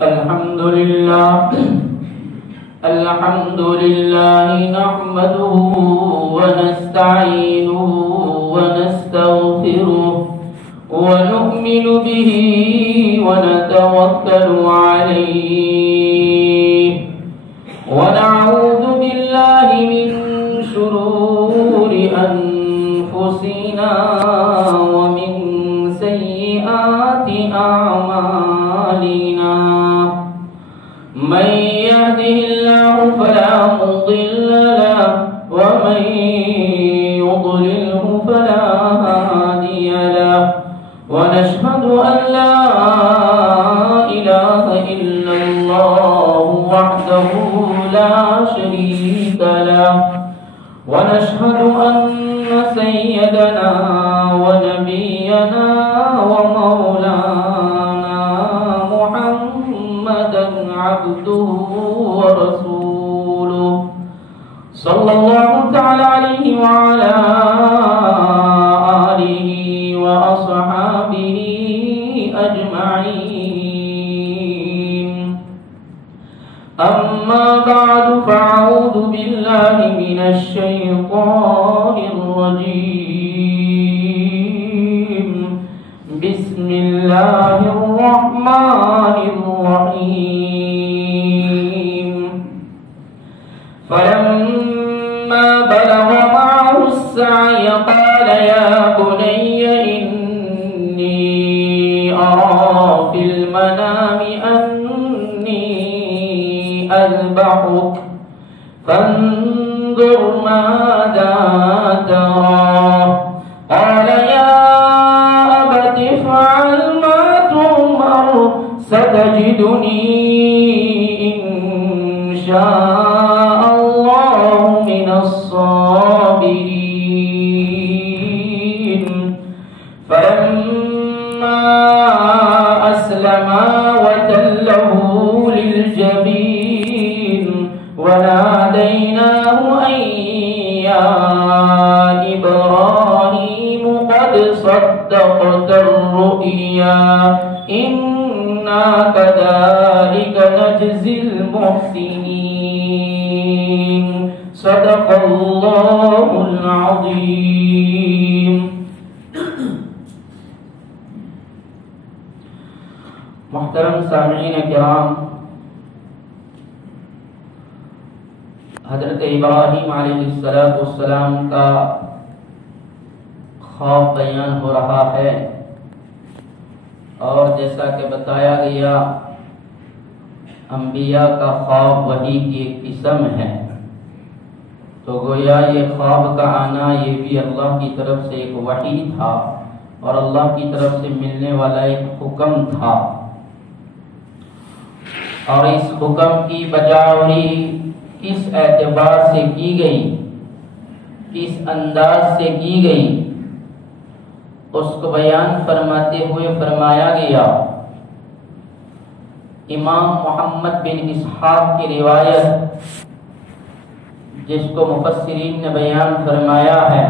الحمد لله نحمده ونستعينه ونستغفره ونؤمن به ونتوكل عليه ونعوذ بالله من شرور أنفسنا ومن سيئات أعمالنا من يهده الله فلا مضل له ومن يضلله فلا هادي له ونشهد أن لا إله إلا الله وحده لا شريك له ونشهد أن سيدنا ونبينا ومولانا محمدا عبده ورسوله صلى الله تعالى عليه وعلى آله وأصحابه أجمعين أما بعد فأعوذ بالله من الشيطان الرجيم بسم الله الرحمن الرحيم فلما بلغ معه السعي قال يا بني إني أرى في المنام أني أذبحك فانظر ماذا ترى قال يا أبت افعل ما تؤمر ستجدني إن شاء الله من الصابرين فلما أسلما وتله للجبين وناديناه أن يا إبراهيم قد صدقت الرؤيا إنا كذلك نجزي المحسنين صدق الله العظيم. محترم سامعین کرام، حضرت ابراہیم علیہ السلام کا خواب بیان ہو رہا ہے، اور جیسا کہ بتایا گیا انبیاء کا خواب وحی کی ایک قسم ہے، تو گویا یہ خواب کا آنا یہ بھی اللہ کی طرف سے ایک وحی تھا اور اللہ کی طرف سے ملنے والا ایک حکم تھا، اور اس حکم کی بجاوری کس اعتبار سے کی گئی، کس انداز سے کی گئی، اس کو بیان فرماتے ہوئے فرمایا گیا۔ امام محمد بن اسحاق کی روایت جس کو مفسرین نے بیان فرمایا ہے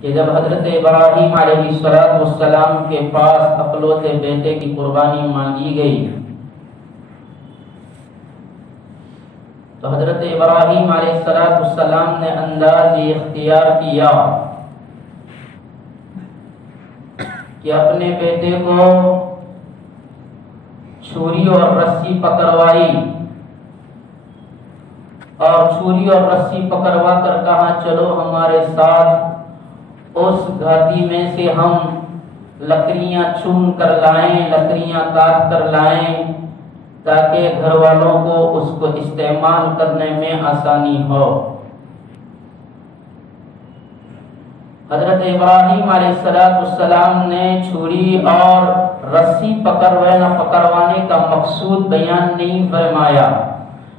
کہ جب حضرت ابراہیم علیہ السلام کے پاس اکلوتے بیٹے کی قربانی مانگی گئی تو حضرت ابراہیم علیہ السلام نے انداز یہ اختیار کیا کہ اپنے بیٹے کو چھری اور رسی پکڑوائی، اور چھری اور رسی پکڑوا کر کہا چلو ہمارے ساتھ اس گھاٹی میں سے ہم لکڑیاں چون کر لائیں، لکڑیاں کاٹ کر لائیں تاکہ گھر والوں کو اس کو استعمال کرنے میں آسانی ہو۔ حضرت ابراہیم علیہ السلام نے چھری اور رسی پکڑوانے کا مقصود بیان نہیں فرمایا،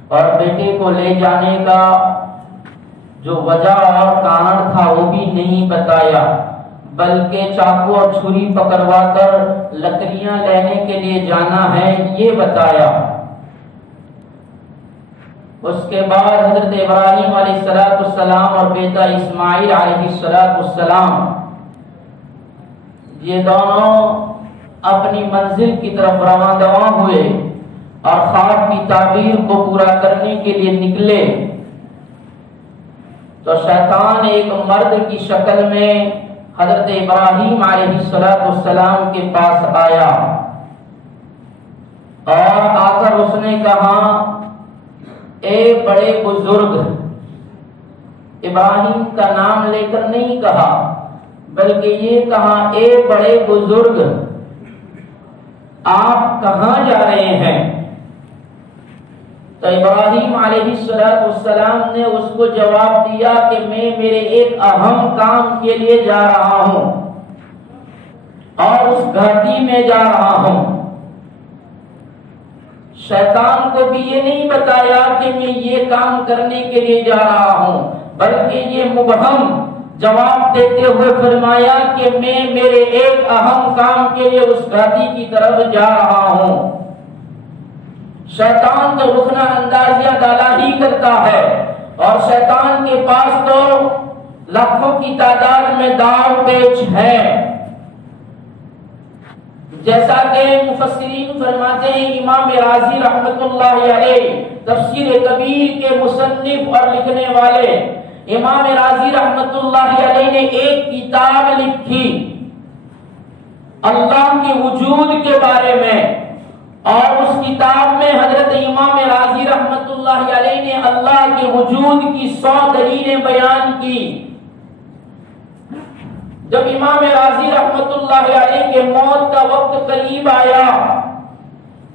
اور بیٹے کو لے جانے کا جو وجہ اور کارن تھا وہ بھی نہیں بتایا، بلکہ چاقو اور چھری پکڑوا کر لکڑیاں لینے کے لیے جانا ہے یہ بتایا۔ اس کے بعد حضرت ابراہیم علیہ السلام اور بیٹا اسماعیل علیہ السلام یہ دونوں اپنی منزل کی طرف رواں دواں ہوئے اور خواب کی تعبیر کو پورا کرنے کے لیے نکلے تو شیطان ایک مرد کی شکل میں حضرت ابراہیم علیہ السلام کے پاس آیا اور آ کر اس نے کہا اے بڑے بزرگ، ابراہیم کا نام لے کر نہیں کہا بلکہ یہ کہا اے بڑے بزرگ، آپ کہاں جا رہے ہیں؟ تو ابراہیم علیہ السلام نے اس کو جواب دیا کہ میں میرے ایک اہم کام کے لیے جا رہا ہوں اور اس گھاٹی میں جا رہا ہوں۔ شیطان کو بھی یہ نہیں بتایا کہ میں یہ کام کرنے کے لیے جا رہا ہوں، بلکہ یہ مبہم جواب دیتے ہوئے فرمایا کہ میں میرے ایک اہم کام کے لیے اس گھاٹی کی طرف جا رہا ہوں۔ شیطان تو رکنا اندازیہ ڈالا ہی کرتا ہے اور شیطان کے پاس تو لاکھوں کی تعداد میں داؤ پیچ ہے، جیسا کہ مفسرین فرماتے ہیں۔ امام رازی رحمت اللہ علیہ تفسیر کبیر کے مصنف اور لکھنے والے امام رازی رحمت اللہ علیہ نے ایک کتاب لکھی اللہ کے وجود کے بارے میں، اور اس کتاب میں حضرت امام رازی رحمت اللہ علیہ نے اللہ کے وجود کی 100 دلیلیں بیان کی۔ جب امام رازی رحمت اللہ علیہ کے موت کا وقت قریب آیا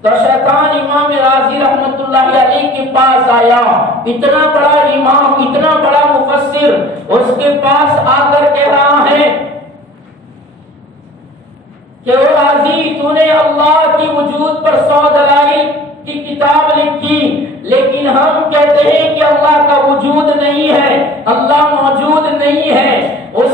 تو شیطان امام رازی رحمت اللہ علیہ کے پاس آیا، اتنا بڑا امام، اتنا بڑا مفسر، اس کے پاس آ کر کہہ رہا ہے کہ او راضی، تو نے اللہ کی وجود پر 100 دلائل کی کتاب لکھی، لیکن ہم کہتے ہیں کہ اللہ کا وجود نہیں ہے، اللہ موجود نہیں ہے۔ اس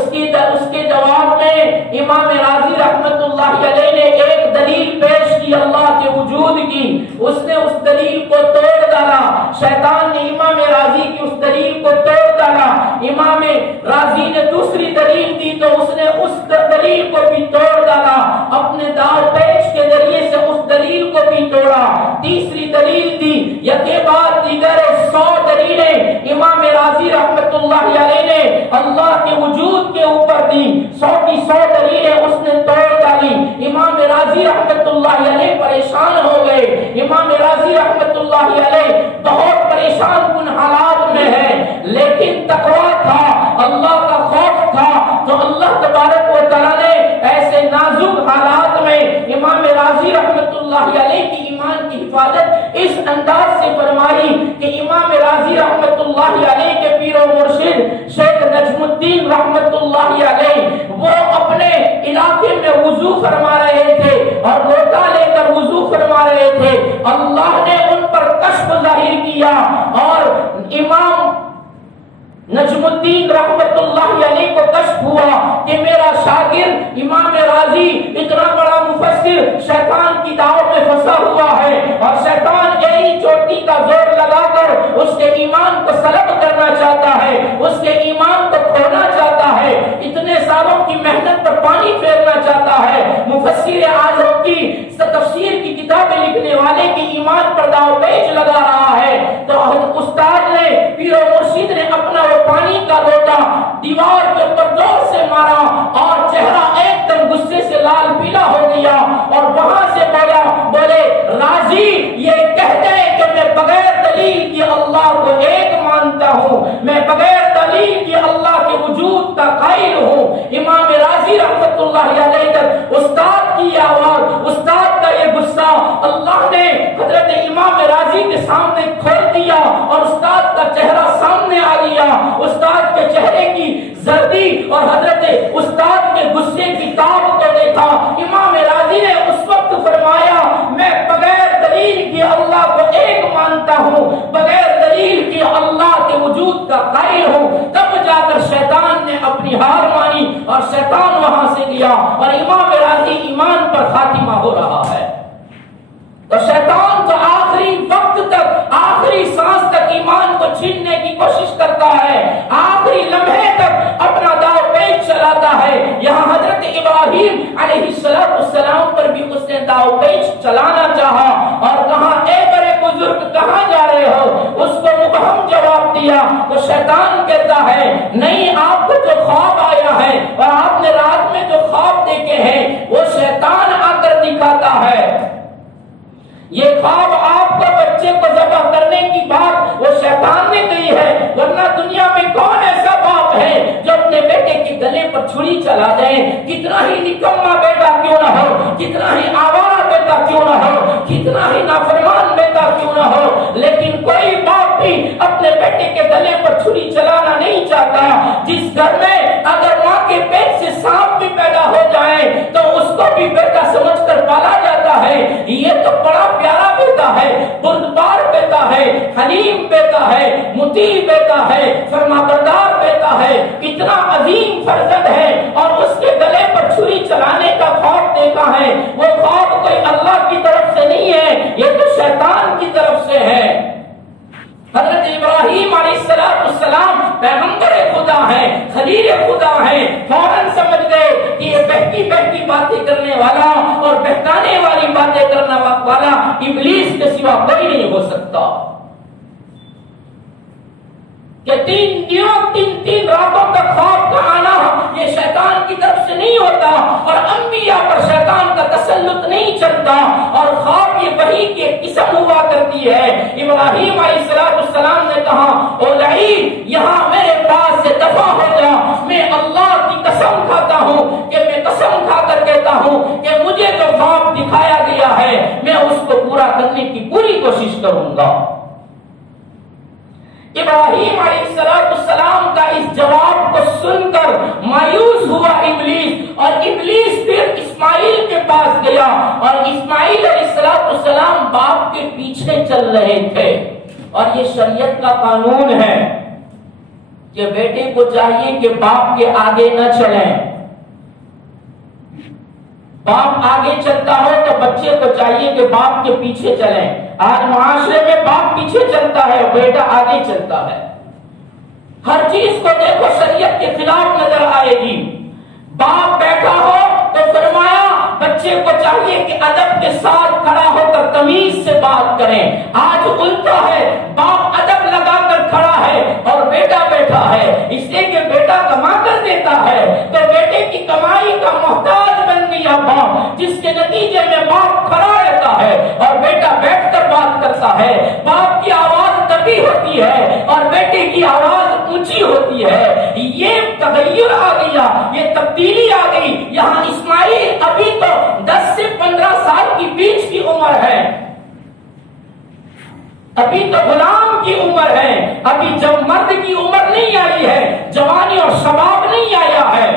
کے جواب میں امام راضی رحمت اللہ علیہ نے ایک دلیل پیش کی اللہ کے وجود کی، اس نے اس دلیل کو توڑ ڈالا۔ شیطان نے امام راضی کی اس دلیل کو توڑ ڈالا۔ امام راضی نے دوسری دلیل دی تو اس نے اس دلیل کو بھی توڑ ڈالا، اپنے داؤ پیچ کے ذریعے سے اس دلیل کو بھی توڑا۔ تیسری دلیل دی، یکے بعد دیگر 100 دلیلیں امام راضی رحمت اللہ علیہ نے اللہ کے وجود کے اوپر دی، 100 کی 100 دلیلیں اس نے توڑ ڈالی۔ امام راضی رحمت اللہ علیہ پریشان ہو گئے۔ امام راضی رحمت اللہ علیہ بہت پریشان کن حالات میں ہے، لیکن تقویٰ تھا، اللہ کا خوف تھا، تو اللہ تبارک و تعالیٰ نے ایسے نازک حالات میں امام راضی رحمت اللہ علیہ کی ایمان کی حفاظت اس انداز سے فرمائی کہ امام راضی رحمت اللہ علیہ کے پیر و مرشد شیخ نجم الدین رحمت اللہ علیہ وہ اپنے علاقے میں وضو فرما رہے تھے اور لوٹا لے کر وضو فرما رہے تھے۔ اللہ نے ان پر کشف ظاہر کیا اور امام نجم الدین رحمت اللہ علیہ کو کشف ہوا کہ میرا شاگرد امام راضی اتنا بڑا مفسر شیطان کی دعوت میں پھنسا ہوا ہے اور شیطان یہی چوٹی کا زور لگا کر اس کے ایمان کو سلب کرنا چاہتا ہے، اس کے ایمان کو کھونا چاہتا ہے، اتنے سالوں کی محنت پر پانی پھیرنا چاہتا ہے۔ مفسر اعظم کی تفسیر کی کتابیں لکھنے والے کی ایمان پر داؤ پیچ لگا رہا ہے، تو استاد نے، پیر و مرشد نے اپنا وہ پانی کا لوٹا دیوار کے اوپر زور سے مارا اور چہرہ ایک دم غصے سے لال پیلا ہو گیا اور وہاں سے بولے راضی یہ کہتے ہیں کہ میں بغیر دلیل کی اللہ کو ایک مانتا ہوں، میں بغیر دلیل کی اللہ کے وجود کا قائل ہوں۔ امام راضی رحمت اللہ علیہ تک استاد کی آواز، استاد کا یہ غصہ اللہ نے حضرت امام راضی کے سامنے کھول دیا اور استاد کا چہرہ سامنے آ گیا۔ استاد کے چہرے کی زردی اور حضرت استاد کے غصے کی تاب کو دیکھا۔ امام راضی نے اس وقت فرمایا میں بغیر دلیل کی اللہ کو ایک مانتا ہوں، بغیر دلیل کی اللہ کے وجود کا قائل ہوں۔ تب جا کر شیطان نے اپنی ہار مانی اور شیطان وہاں سے گیا اور امام راضی ایمان پر خاتمہ ہو رہا ہے۔ تو شیطان تو آخری وقت تک، آخری سانس تک ایمان کو چھیننے کی کوشش کرتا ہے، آخری لمحے تک اپنا داؤ پیچ چلاتا ہے۔ یہاں حضرت ابراہیم علیہ السلام پر بھی داؤپیچ چلانا چاہا اور کہا اے بڑے بزرگ کہاں جا رہے ہو؟ اس کو مبہم جواب دیا تو شیطان کہتا ہے نہیں، آپ کو جو خواب آیا ہے اور آپ نے رات میں جو خواب دیکھے ہیں وہ شیطان آ کر دکھاتا ہے۔ یہ خواب آپ کو بچے کو ذبح کرنے کی بات وہ شیطان نے کہی ہے، ورنہ دنیا میں کون ایسا باپ ہے جو اپنے بیٹے کے گلے پر چھری چلا دے؟ کتنا ہی نکما بیٹا کیوں نہ ہو، کتنا ہی آوارہ بیٹا کیوں نہ ہو، کتنا ہی نافرمان بیٹا کیوں نہ ہو، لیکن کوئی باپ بھی اپنے بیٹے کے گلے پر چھری چلانا نہیں چاہتا۔ جس گھر میں اگر ماں کے پیٹ سے سانپ بھی پیدا ہو جائے تو اس کو بھی بیٹا سمجھ کر پالا جاتا ہے۔ یہ تو بڑا پیارا بیٹا ہے، بردبار بیٹا ہے، حلیم بیٹا ہے، مطیع بیٹا ہے، فرمانبردار بیٹا ہے، اتنا عظیم فرزند ہے، اور اس کے گلے پر چھری چلانے کا خواب دیکھا ہے۔ وہ خواب کوئی اللہ کی طرف سے نہیں ہے، یہ تو شیطان کی طرف سے ہے۔ حضرت ابراہیم علیہ السلام پیغمبر خدا ہے، خلیل خدا ہے، فوراً سمجھ گئے کہ یہ بہتی بہتی باتیں کرنے والا اور بہکانے والی باتیں کرنے والا ابلیس کے سوا کوئی نہیں ہو سکتا، کہ 3 دنوں 3 راتوں کا خواب کا آنا یہ شیطان کی طرف سے نہیں ہوتا، اور انبیاء پر شیطان کا تسلط نہیں چلتا، اور خواب یہ وحی کی ایک قسم ہوا کرتی ہے۔ ابراہیم علیہ السلام نے کہا او لعین یہاں میرے پاس سے دفع ہو جا، میں اللہ کی قسم کھاتا ہوں کہ میں قسم کھا کر کہتا ہوں کہ مجھے جو خواب دکھایا گیا ہے میں اس کو پورا کرنے کی پوری کوشش کروں گا۔ ابراہیم علیہ السلام کا اس جواب کو سن کر مایوس ہوا ابلیس، اور ابلیس پھر اسماعیل کے پاس گیا، اور اسماعیل علیہ السلام باپ کے پیچھے چل رہے تھے، اور یہ شریعت کا قانون ہے کہ بیٹے کو چاہیے کہ باپ کے آگے نہ چلیں۔ باپ آگے چلتا ہو تو بچے کو چاہیے کہ باپ کے پیچھے چلیں۔ آج معاشرے میں باپ پیچھے چلتا ہے، بیٹا آگے چلتا ہے، ہر چیز کو دیکھو شریعت کے خلاف نظر آئے گی۔ باپ بیٹھا ہو تو فرمایا بچے کو چاہیے کہ ادب کے ساتھ کھڑا ہو کر تمیز سے بات کریں۔ آج الٹا ہے، باپ ادب لگا کر کھڑا ہے اور بیٹا بیٹھا ہے، اس لیے کہ بیٹا کما کر دیتا ہے تو بیٹے کی کمائی کا محتاج بن گیا باپ، جس کے نتیجے میں باپ کھڑا رہتا ہے اور بیٹا بیٹھ کر بات کرتا ہے۔ باپ کی آواز دبی ہوتی ہے اور بیٹے کی آواز اونچی ہوتی ہے۔ یہ تغیر آ گیا، یہ تبدیلی آ گئی۔ یہاں اسماعیل ابھی تو 10 سے 15 سال کی بیچ کی عمر ہے، ابھی تو غلام کی عمر ہے، ابھی جب مرد کی عمر نہیں آئی ہے، جوانی اور شباب نہیں آیا ہے،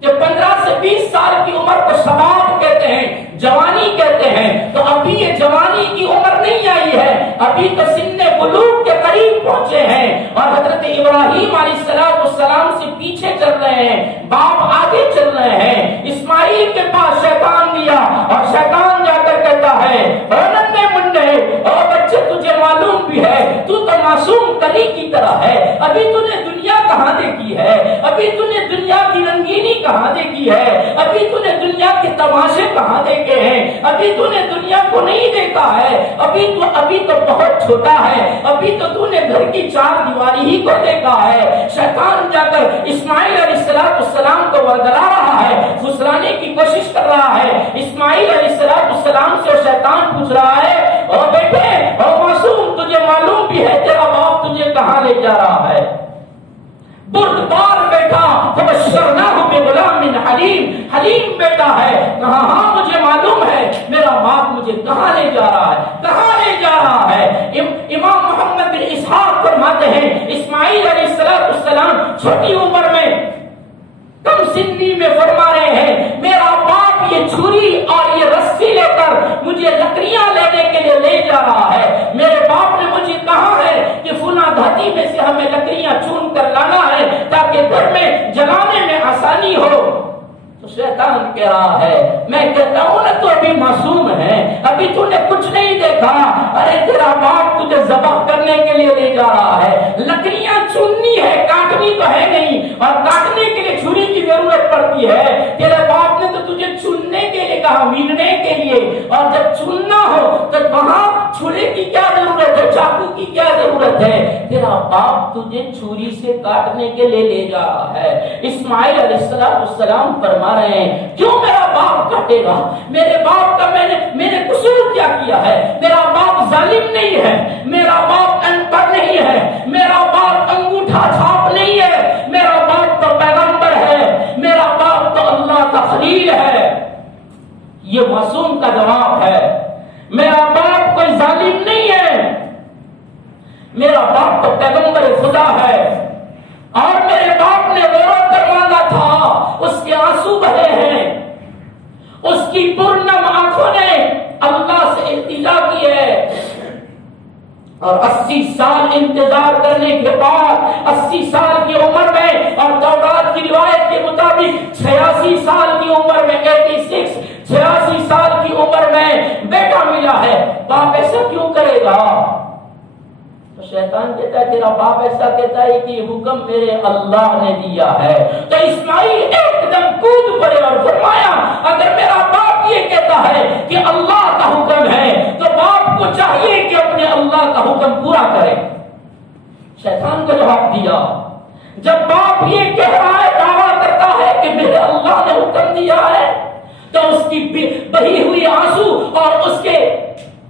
کہ 15 سے 20 سال کی عمر کو شباب کہتے ہیں، جوانی کہتے ہیں، تو ابھی یہ جوانی کی عمر نہیں آئی ہے، ابھی تو سن بلوغ کے قریب پہنچے ہیں، اور حضرت ابراہیم علیہ السلام سے پیچھے چل رہے ہیں، باپ آگے چل رہے ہیں۔ اسماعیل کے پاس شیطان گیا، اور شیطان جا کر کہتا ہے اے ننھے منڈے، اور بچے تجھے معلوم بھی ہے تو معصوم کلی کی طرح ہے، ابھی تو نے دنیا کہاں دیکھی ہے، ابھی تو نے دنیا کی رنگینی کہاں دیکھی ہے، ابھی تو نے دنیا کے تماشے کہاں دیکھے ہیں، ابھی تو نے دنیا کو نہیں دیکھا ہے، ابھی تو بہت چھوٹا ہے، ابھی تو نے گھر کی 4 دیواری ہی کو دیکھا ہے۔ شیطان جا کر اسماعیل علیہ السلام کو ورگلا رہا ہے، پھسلانے کی کوشش کر رہا ہے۔ اسماعیل علیہ السلام سے شیطان پوچھ رہا ہے او بیٹے، او معصوم، تجھے معلوم بھی ہے تیرا باپ تجھے کہاں لے جا رہا ہے؟ بردبار بیٹا، فبشرناہ بغلام حلیم، حلیم بیٹا ہے، کہا ہاں مجھے معلوم ہے میرا باپ مجھے کہاں لے جا رہا ہے، کہاں لے جا رہا ہے۔ امام محمد بن اسحاق فرماتے ہیں اسماعیل علیہ السلام چھوٹی عمر میں کم سنی میں فرما رہے ہیں میرا باپ یہ چھری اور یہ رسی لے کر مجھے لکڑیاں لینے کے لیے لے جا رہا ہے، میرے باپ نے مجھے کہا ہے کہ فلاں دھاتی میں سے ہمیں لکڑیاں چون کر لانا ہے تاکہ گھر میں جلانے میں آسانی ہو۔ تو شیطان کہہ رہا ہے میں کہتا ہوں نا تو ابھی معصوم ہے، ابھی تو نے کچھ نہیں دیکھا، ارے تیرا باپ تجھے ذبح کرنے کے لیے لے جا رہا ہے، لکڑیاں چننی ہے، کاٹنی تو ہے نہیں، اور کاٹنے کے لیے چھری کی ضرورت پڑتی ہے، تیرے باپ نے تو تجھے چننے کے لیے کہا میننے کے لیے، اور جب چننا ہو تو وہاں چھری کی کیا ضرورت ہے، چاقو کی کیا ضرورت ہے؟ تیرا باپ تجھے چھری سے کاٹنے کے لیے لے جا رہا ہے۔ اسماعیل علیہ السلام فرما رہے ہیں کیوں میرا باپ کاٹے گا؟ میرے باپ کا میں نے قصور کیا کیا ہے؟ میرا باپ ظالم نہیں ہے، میرا باپ ان پڑھ نہیں ہے، میرا باپ انگوٹھا چھاپ نہیں ہے، میرا باپ تو پیغمبر ہے، میرا باپ تو اللہ کا خلیل ہے۔ یہ معصوم کا جواب ہے، میرا باپ کوئی ظالم نہیں ہے، میرا باپ تو پیغمبر خدا ہے، اور میرے باپ نے رو رو کر مانگا تھا، اس کے آنسو بہے ہیں، اس کی پرنم آنکھوں نے اللہ سے التجا کی ہے، اور 80 سال انتظار کرنے کے بعد 80 سال کی عمر میں، اور تورات کی روایت کے مطابق 86 سال کی عمر میں 86 سال کی عمر میں بیٹا ملا ہے۔ باپ ایسا کیوں کرے گا؟ تو شیطان کہتا ہے تیرا باپ ایسا کہتا ہے کہ یہ حکم میرے اللہ نے دیا ہے۔ تو اسماعیل ایک دم کود پڑے اور فرمایا اگر میرا باپ یہ کہتا ہے کہ اللہ کا حکم ہے تو باپ کو چاہیے کہ اپنے اللہ کا حکم پورا کرے۔ شیطان کو جواب دیا جب باپ یہ کہہ رہا ہے، دعویٰ کرتا ہے کہ میرے اللہ نے حکم دیا ہے، تو اس کی بہی ہوئی آنسو اور اس کے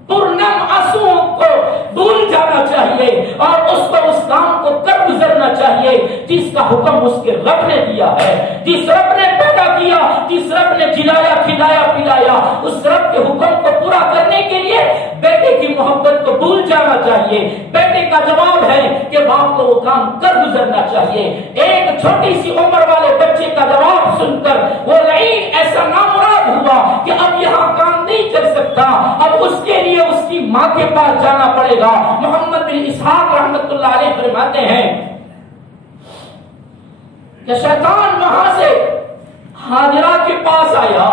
پرنم آنسوؤں کو بھول جانا چاہیے، اور اس کو اس کام کو کر گزرنا چاہیے جس کا حکم اس کے رب نے دیا ہے، جس رب نے پیدا کیا، جس رب نے جلایا کھلایا پلایا، اس رب کے حکم کو پورا کرنے کے لیے بیٹے کی محبت کو بھول جانا چاہیے۔ بیٹے کا جواب ہے کہ باپ کو وہ کام کر گزرنا چاہیے۔ ایک چھوٹی سی عمر والے بچے کا جواب سن کر وہ لعین ایسا نامراد ہوا کہ اب یہاں کام نہیں کر سکتا، اب اس کے لیے اس کی ماں کے پاس جانا پڑے گا۔ محمد بن اسحاق رحمت اللہ علیہ فرماتے ہیں کہ شیطان وہاں سے ہاجرہ کے پاس آیا،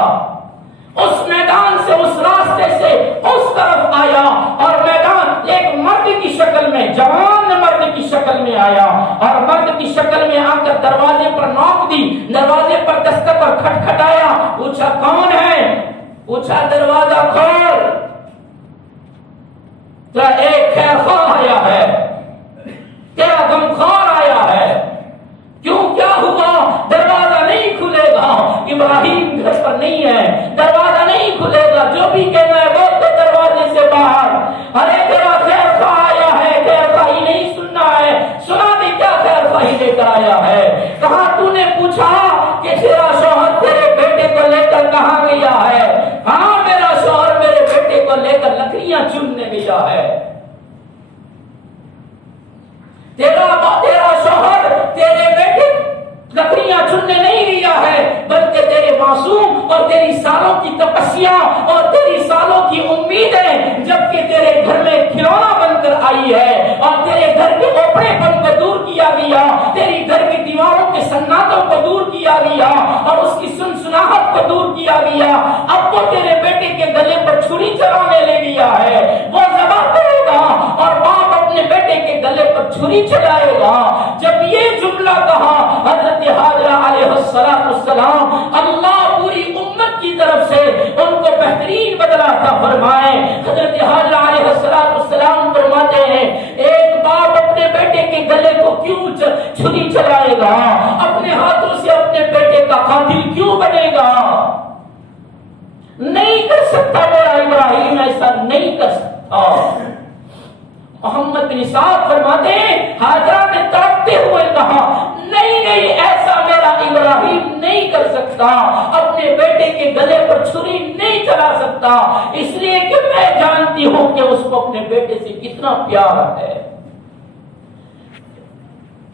اس میدان سے اس راستے سے اس طرف آیا، اور میدان ایک مرد کی شکل میں، جوان مرد کی شکل میں آیا، اور مرد کی شکل میں آ کر دروازے پر نوک دی، دروازے پر دستک اور کھٹکھٹایا، پوچھا کون ہے؟ پوچھا دروازہ کھول، تیرا ایک خیر خواہ آیا ہے، تیرا غمخوار آیا ہے، کیوں کیا ہوا؟ دروازہ نہیں کھلے گا، ابراہیم گھر پر نہیں ہے، دروازہ نہیں کھلے گا، جو بھی کہنا ہے وہ تو دروازے سے باہر۔ ارے تیرا خیر خواہ آیا ہے، خیر خواہی نہیں سننا ہے، سنا بھی کیا خیر خواہی لے کر آیا ہے؟ کہاں تو نے پوچھا کہ تیرا شوہر تیرے بیٹے کو لے کر کہاں گیا ہے؟ ہاں میرا شوہر میرے بیٹے کو لے کر لکڑیاں چننے گیا ہے۔ تیرا شوہر تیرے بیٹے لکڑیاں چننے نہیں گیا ہے، بلکہ تیرے معصوم اور تیری سالوں کی تپسیا اور تیری سالوں کی امیدیں جبکہ تیرے گھر میں کھلونا بن کر آئی ہے، اور تیرے گھر کے اوپڑے پن کو دور کیا گیا، تیری گھر کی دیواروں کے سناتوں کو دور کیا گیا، اور اس کی سنسناہٹ کو دور کیا گیا۔ اب وہ تیرے بیٹے کے گلے پر چھری چلانے لے گیا ہے، وہ ذبح کرے گا، اور باپ اپنے بیٹے کے گلے پر چھری چلائے گا۔ جب یہ جملہ کہا حضرت حاجرہ علیہ السلام، اللہ پوری امت کی طرف سے ان کو بہترین بدلہ تھا فرمائے۔ حضرت حاجرہ علیہ السلام فرماتے ہیں ایک باپ اپنے بیٹے کے گلے کو کیوں چھری چلائے گا؟ اپنے ہاتھوں سے اپنے بیٹے کا قاتل کیوں بنے گا؟ نہیں کر سکتا میرا ابراہیم، ایسا نہیں کر سکتا۔ محمد بن اسحاق فرماتے ہیں حاجرہ نے تڑپتے ہوئے کہا نہیں ایسا میرا ابراہیم نہیں کر سکتا، اپنے بیٹے کے گلے پر چھری نہیں چلا سکتا، اس لیے کہ میں جانتی ہوں کہ اس کو اپنے بیٹے سے کتنا پیار ہے۔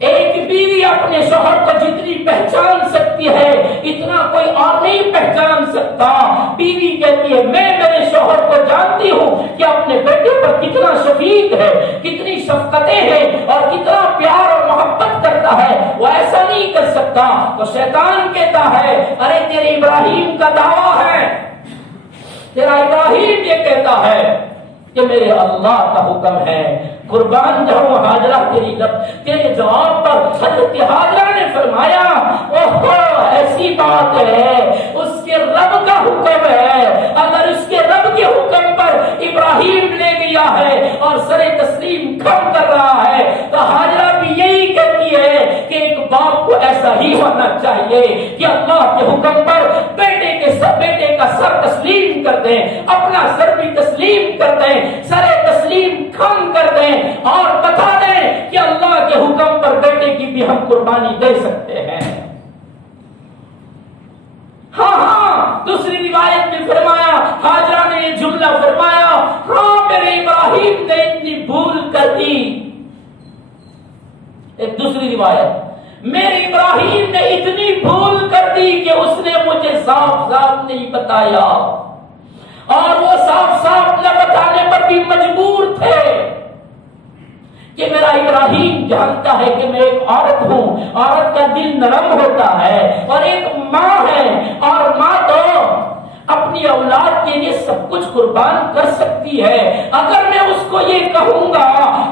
ایک بیوی اپنے شوہر کو جتنی پہچان سکتی ہے اتنا کوئی اور نہیں پہچان سکتا۔ بیوی کہتی ہے میں میرے شوہر کو جانتی ہوں کہ اپنے بیٹے پر کتنا شفیق ہے، کتنی شفقتیں ہیں اور کتنا پیار اور محبت کرتا ہے، وہ ایسا نہیں کر سکتا۔ تو شیطان کہتا ہے ارے تیرے ابراہیم کا دعویٰ ہے، تیرا ابراہیم یہ کہتا ہے کہ میرے اللہ کا حکم ہے، قربان جاؤں حاجرہ تیرے جواب پر۔ حضرت حاجرہ نے فرمایا اوہو ایسی بات ہے، اس کے کے رب کا حکم ہے. اگر اس کے رب کے حکم پر ابراہیم نے لیا ہے اور سر تسلیم کم کر رہا ہے تو ہاجرہ بھی یہی کہتی ہے کہ ایک باپ کو ایسا ہی ہونا چاہیے کہ اللہ کے حکم پر بیٹے کا سر تسلیم کر دیں, اپنا سر بھی تسلیم کر دیں, سر تسلیم کم کر دیں اور بتا دیں کہ اللہ کے حکم پر بیٹے کی بھی ہم قربانی دے سکتے ہیں. ہاں دوسری روایت میں فرمایا, ہاجرہ نے یہ جملہ فرمایا, ہاں میرے ابراہیم نے اتنی بھول کر دی. ایک دوسری روایت, میرے ابراہیم نے اتنی بھول کر دی کہ اس نے مجھے صاف صاف نہیں بتایا, اور وہ صاف صاف نہ بتانے پر بھی مجبور تھے کہ میرا ابراہیم جانتا ہے کہ میں ایک عورت ہوں, عورت کا دل نرم ہوتا ہے, اور ایک ماں ہے, اور ماں تو اپنی اولاد کے لیے سب کچھ قربان کر سکتی ہے. اگر میں اس کو یہ کہوں گا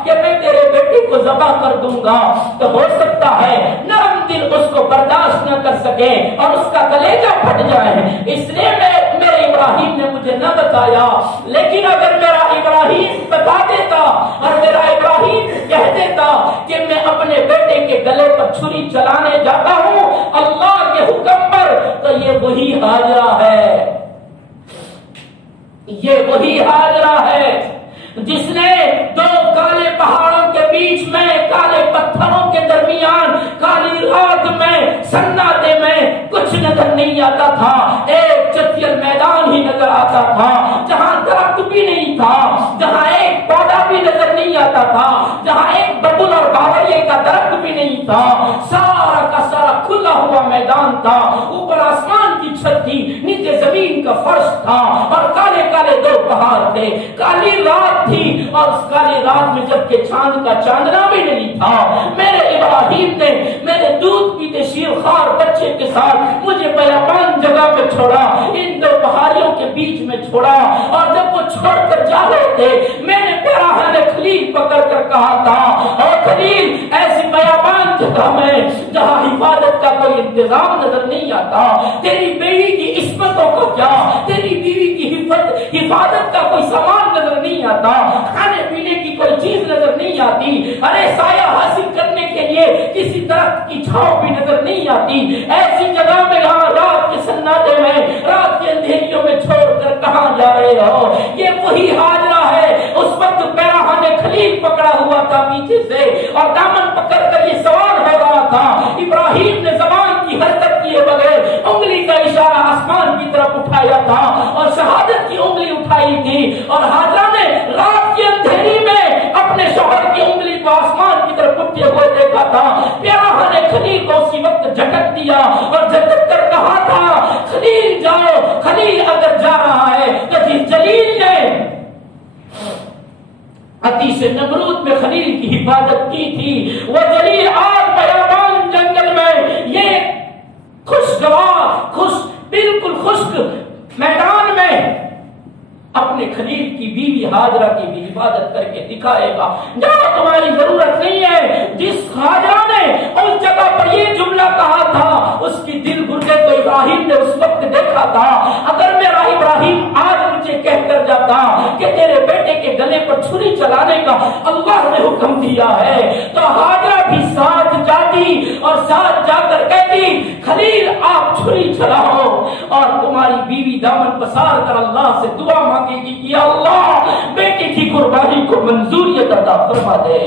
کہ میں تیرے بیٹے کو ذبح کر دوں گا تو ہو سکتا ہے نرم دل اس کو برداشت نہ کر سکے اور اس کا کلیجہ پھٹ جائے. اس لیے میرے ابراہیم نے مجھے نہ بتایا. لیکن اگر میرا ابراہیم بتا دیتا اور میرا ابراہیم کہہ دیتا کہ میں اپنے بیٹے کے گلے پر چھری چلانے جاتا ہوں اللہ کے حکم پر, تو یہ وہی ہاجرہ ہے, یہ وہی ہاجرہ ہے جس نے دو کالے پہاڑوں کے بیچ میں, کالے پتھروں کے درمیان, کالی رات میں, سناٹے میں کچھ نظر نہیں آتا تھا, ایک چتیر میدان ہی نظر آتا تھا جہاں درخت بھی نہیں تھا, جہاں ایک پودا بھی نظر نہیں آتا تھا, جہاں ایک ببول اور باوریے کا درخت بھی نہیں تھا, سارا کا سارا کھلا ہوا میدان تھا. اوپر آسمان کی چھت تھی, نیچے زمین کا فرش تھا, اور کالے کالے دو پہاڑ تھے, کالی رات تھی, اور اس کالی رات میں جب کہ چاند کا چاندنا بھی نہیں تھا, میرے ابراہیم نے میرے دودھ پیتے شیرخوار بچے کے ساتھ مجھے بیابان جگہ پہ چھوڑا, ان دو پہاڑیوں کے بیچ میں چھوڑا, اور جب وہ چھوڑ کر جا رہے تھے میں نے پیراہن خلیل پکڑ کر کہا تھا, اور خلیل ایسی بیابان جگہ میں جہاں حفاظت کا کوئی انتظام نظر نہیں آتا, تیری بیوی کی عصمتوں کو کیا, تیری بیوی کی حفاظت کا کوئی سامان نظر نہیں آتا, کھانے پینے کی کوئی چیز نظر نہیں آتی, ارے سایہ حاصل کرنے کے لیے کسی درخت کی چھاؤں بھی نظر نہیں آتی, ایسی جگہ میں یہاں رات کے سناٹے میں, رات کے اندھیریوں میں چھوڑ کر کہاں جا رہے ہو. یہ وہی ہاجرہ ہے. اس وقت پیراہن خلیل پکڑا ہوا تھا پیچھے سے, اور دامن پکڑ کر یہ سوال ہو رہا تھا. ابراہیم نے زبان کی حرکت کیے بغیر انگلی کا اشارہ آسمان کی طرف اٹھایا تھا, اور شہادت کی انگلی اٹھائی تھی, اور ہاجرہ نے رات کی اندھیری میں اپنے شوہر کی انگلی کو آسمان کی طرف اٹھتے ہوئے دیکھا تھا. پیراہن خلیل کو اسی وقت جھٹک دیا, اور جھٹک کر کہا تھا, خلیل جاؤ. خلیل اگر جا رہا ہے تو جس جلیل نے عتیش نمرود میں خلیل کی حفاظت کی تھی, وہ جلیل آج بیابان جنگل میں یہ بالکل خشک میدان میں اپنے خلیل کی بیوی ہاجرہ کی بھی حفاظت کر کے دکھائے گا. جہاں تمہاری ضرورت نہیں ہے, جس ہاجرہ نے اس جگہ پر یہ جملہ کہا تھا اس کی دل گردے کو ابراہیم نے اس وقت دیکھا تھا. اگر میرا ابراہیم آج مجھے کہہ کر جاتا کہ تیرے بیٹے کے گلے پر چھری چلانے کا اللہ نے حکم دیا ہے, تو ہاجرہ بھی ساتھ جاتی اور ساتھ جا کر کہتی, خلیل آپ چھری چلاؤ, اور تمہاری بیوی دامن پسار کر اللہ سے دعا مانگے گی کہ اللہ بیٹے کی قربانی کو منظوریت عطا فرما دے.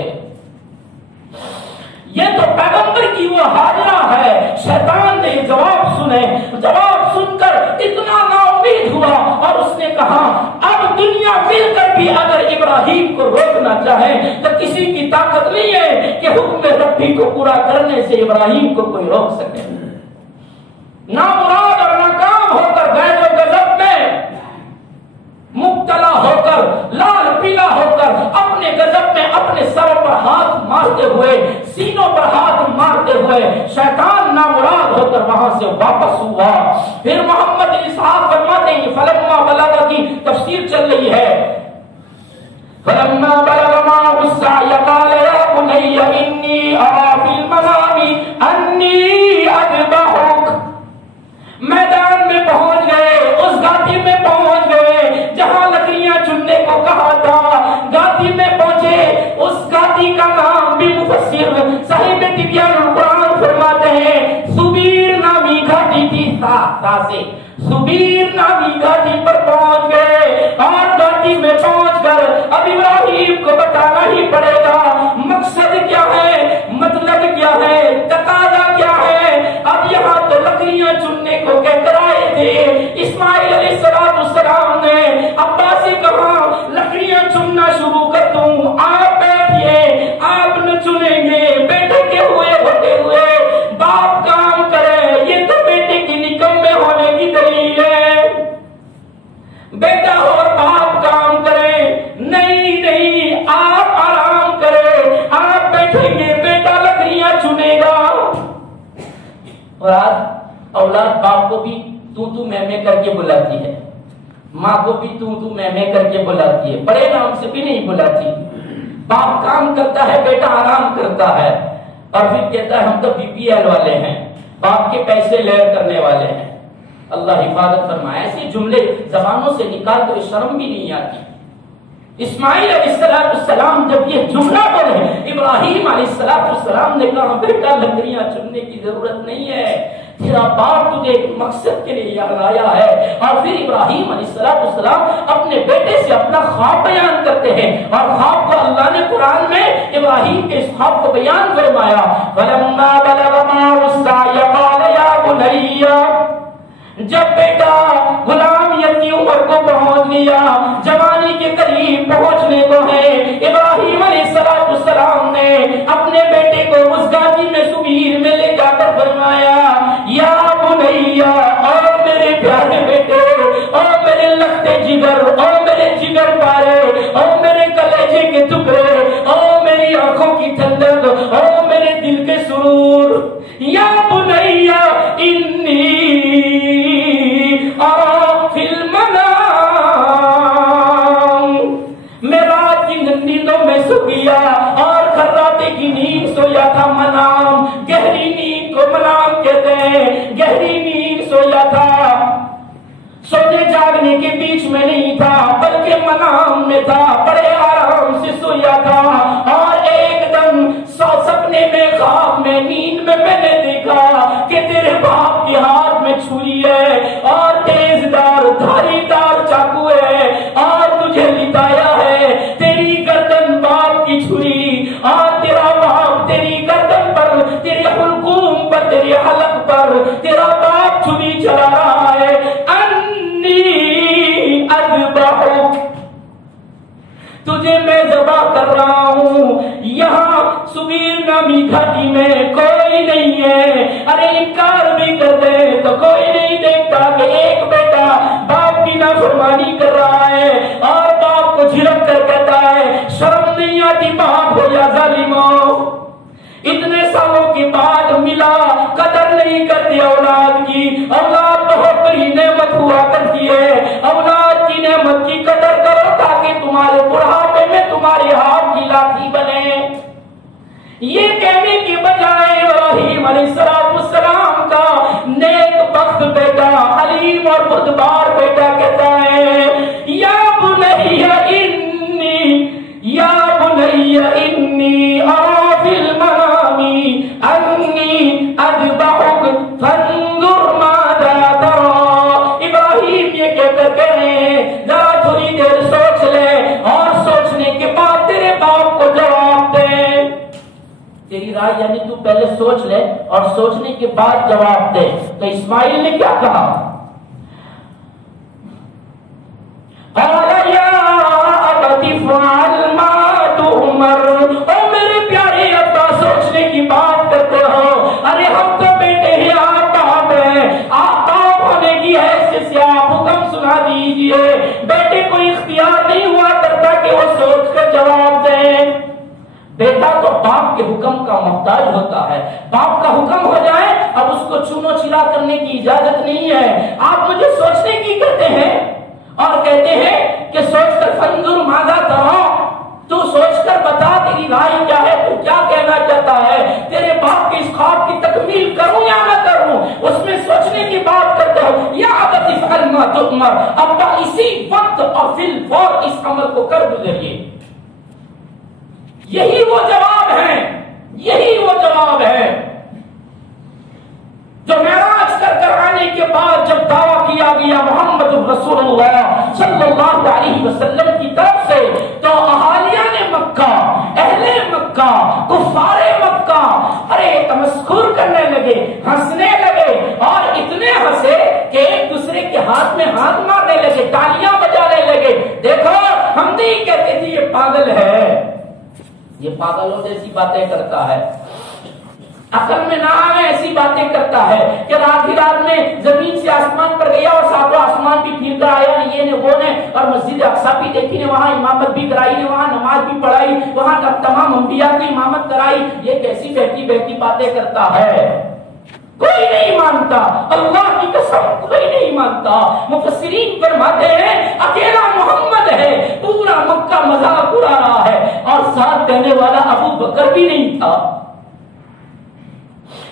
یہ تو پیغمبر کی وہ ہاجرہ ہے. شیطان نے جواب سن کر اتنا نا امید ہوا, اور اس نے کہا اب دنیا مل کر بھی اگر ابراہیم کو روکنا چاہے تو کسی کی طاقت نہیں ہے کہ حکم ربی کو پورا کرنے سے ابراہیم کو کوئی روک سکے. نامراد اور ناکام ہو کر غیظ و غضب میں مبتلا ہو کر, لال پیلا ہو کر, اپنے غضب میں اپنے سر پر ہاتھ مارتے ہوئے, سینوں پر ہاتھ مارتے ہوئے شیطان نامراد ہو کر وہاں سے واپس ہوا. پھر محمد اسحاق فرماتے ہیں, فلما بلغ کی تفسیر چل رہی ہے, فلما بلغ معه السعي قال يا بني إني أرى في المنام أني أذبحك. میدان میں پہنچ اور آج اولاد باپ کو بھی تو میں کر کے بلاتی ہے، ماں کو بھی تو میں کر کے بلاتی ہے، بڑے نام سے بھی نہیں بلاتی۔ باپ کام کرتا ہے، بیٹا آرام کرتا ہے، اور پھر کہتا ہے ہم تو BPL والے ہیں، باپ کے پیسے لیر کرنے والے ہیں۔ اللہ حفاظت فرمائے، ایسے جملے زبانوں سے نکال تو شرم بھی نہیں آتی۔ اسماعیل علیہ السلام جب یہ جملہ بولے، ابراہیم علیہ السلام نے کہا بیٹا لکڑیاں چننے کی ضرورت نہیں ہے، تیرا باپ تجھے ایک مقصد کے لیے یہاں لایا ہے۔ اور پھر ابراہیم علیہ السلام اپنے بیٹے سے اپنا خواب بیان کرتے ہیں، اور خواب کو اللہ نے قرآن میں ابراہیم کے اس خواب کو بیان فرمایا، فَلَمَّا بَلَغَ مَعَهُ السَّعْيَ قَالَ يَا بُنَيَّ، جب بیٹا غلامیت کی عمر کو پہنچ لیا، جوانی کے قریب پہنچنے کو ہے، ابراہیم علیہ السلام نے اپنے بیٹے کو اس گاڑی میں سبیر میں لے جا کر فرمایا، یا بنیا، او میرے پیارے بیٹے، او میرے لگتے جگر، او میرے جگر پارے، او میرے کلیجے کے ٹکڑے، او میری آنکھوں کی ٹھنڈک، او میرے دل کے سرور، یا بنیا انی فی المنام، میں رات کی نیندوں میں سو گیا اور کراتے کی نیند سویا تھا، منام، گہری نیند کو منام کہتے ہیں، گہری نیند سویا تھا، سونے جاگنے کے بیچ میں نہیں تھا بلکہ منام میں تھا، بڑے آرام سے سویا تھا، اور ایک دم سپنے میں، خواب میں، نیند میں میں نے دیکھا کہ تیرے باپ کے ہاتھ میں چھری ہے اور تیز دار دھاری دار چاقو ہے، اور تجھے لٹایا ہے، تیری گردن باپ کی چھری، اور تیرا باپ تیری گردن پر، تیرے حلقوم پر، تیرے حلق پر تیرا باپ چھری چلا رہا ہے، انی اذبحک، تجھے میں ذبح کر رہا ہوں۔ یہاں سبیر نامی گھاٹی میں کوئی نہیں ہے، ارے انکار بھی کر دے تو کوئی نہیں دیکھتا کہ ایک بیٹا باپ کی نافرمانی کر رہا ہے، اور باپ کو جھڑک کر کہتا ہے شرم نہیں آتی باپ ہو یا ظالم ہو، اتنے سالوں کے بعد ملا، قدر نہیں کرتی اولاد کی، اولاد بہت بڑی نعمت ہوا کرتی ہے، اولاد کی نعمت کی قدر کرو تاکہ تمہارے بڑھاپے میں تمہارے ہاتھ کی لاٹھی بنے۔ یہ کہنے کے بجائے ابراہیم علیہ السلام کا نیک بخت بیٹا، حلیم اور بردبار بیٹا کہتا ہے، یا بنی انی، یا بنی انی ارا فی المنام انی اذبحک فانظر ماذا تری۔ ابراہیم یہ کہہ کر کہہ رہے ہیں ذرا تھوڑی دیر سوچ لے، اور سوچنے کے بعد تیرے باپ کو جواب دے۔ تیری رائے یعنی تو پہلے سوچ لے اور سوچنے کے بعد جواب دے۔ تو اسماعیل نے کیا کہا؟ قال یا ابت افعل ما تؤمر، او میرے پیارے ابا سوچنے کی بات کرتے ہو، ارے ہم تو بیٹے ہیں، آپ باپ ہیں، آپ باپ ہونے کی حیثیت سے آپ حکم سنا دیجئے۔ بیٹے کو اختیار نہیں ہوا کرتا کہ وہ سوچ کر جواب دیں، بیٹا تو باپ کے حکم کا محتاج ہوتا ہے، باپ کا حکم ہو جائے اب اس کو چونو چلا کرنے کی اجازت نہیں ہے۔ آپ مجھے سوچنے کی کہتے ہیں اور کہتے ہیں کہ سوچ کر فانظر ماذا تری، تو سوچ کر بتا تیری رائے کیا ہے، تو کیا کہنا چاہتا ہے، تیرے باپ کے اس خواب کی تکمیل کروں یا نہ کروں، اس میں سوچنے کی بات کرتے ہو۔ یا ابت افعل ما تؤمر، ابا اسی وقت اور فی الفور اس عمل کو کر گزریے۔ یہی وہ جواب ہے، یہی وہ جواب ہے جو معراج کر آنے کے بعد جب دعویٰ کیا گیا محمد رسول اللہ صلی اللہ علیہ وسلم کی طرف سے، تو اہالیان مکہ، اہل مکہ، کفار مکہ ارے تمسخر کرنے لگے، ہنسنے لگے، اور اتنے ہنسے کہ ایک دوسرے کے ہاتھ میں ہاتھ مارنے لگے، تالیاں بجانے لگے۔ دیکھو ہم نہیں کہتے تھے یہ پاگل ہے، یہ پاگلوں جیسی باتیں کرتا ہے، عقل میں نہ آئے ایسی باتیں کرتا ہے کہ رات ہی رات میں زمین سے آسمان پر گیا اور ساتوں آسمان بھی پھر کر آیا، یہ نے وہ نے، اور مسجد اقصی بھی دیکھی نے، وہاں امامت بھی کرائی نے، وہاں نماز بھی پڑھائی، وہاں تمام انبیاء کی امامت کرائی۔ یہ کیسی بہتی بہتی باتیں کرتا ہے؟ کوئی نہیں مانتا، اللہ کی قسم کوئی نہیں مانتا۔ مفسرین فرماتے ہیں اکیلا محمد ہے، پورا مکہ مذاق اڑا رہا ہے، اور ساتھ دینے والا ابو بکر بھی نہیں تھا،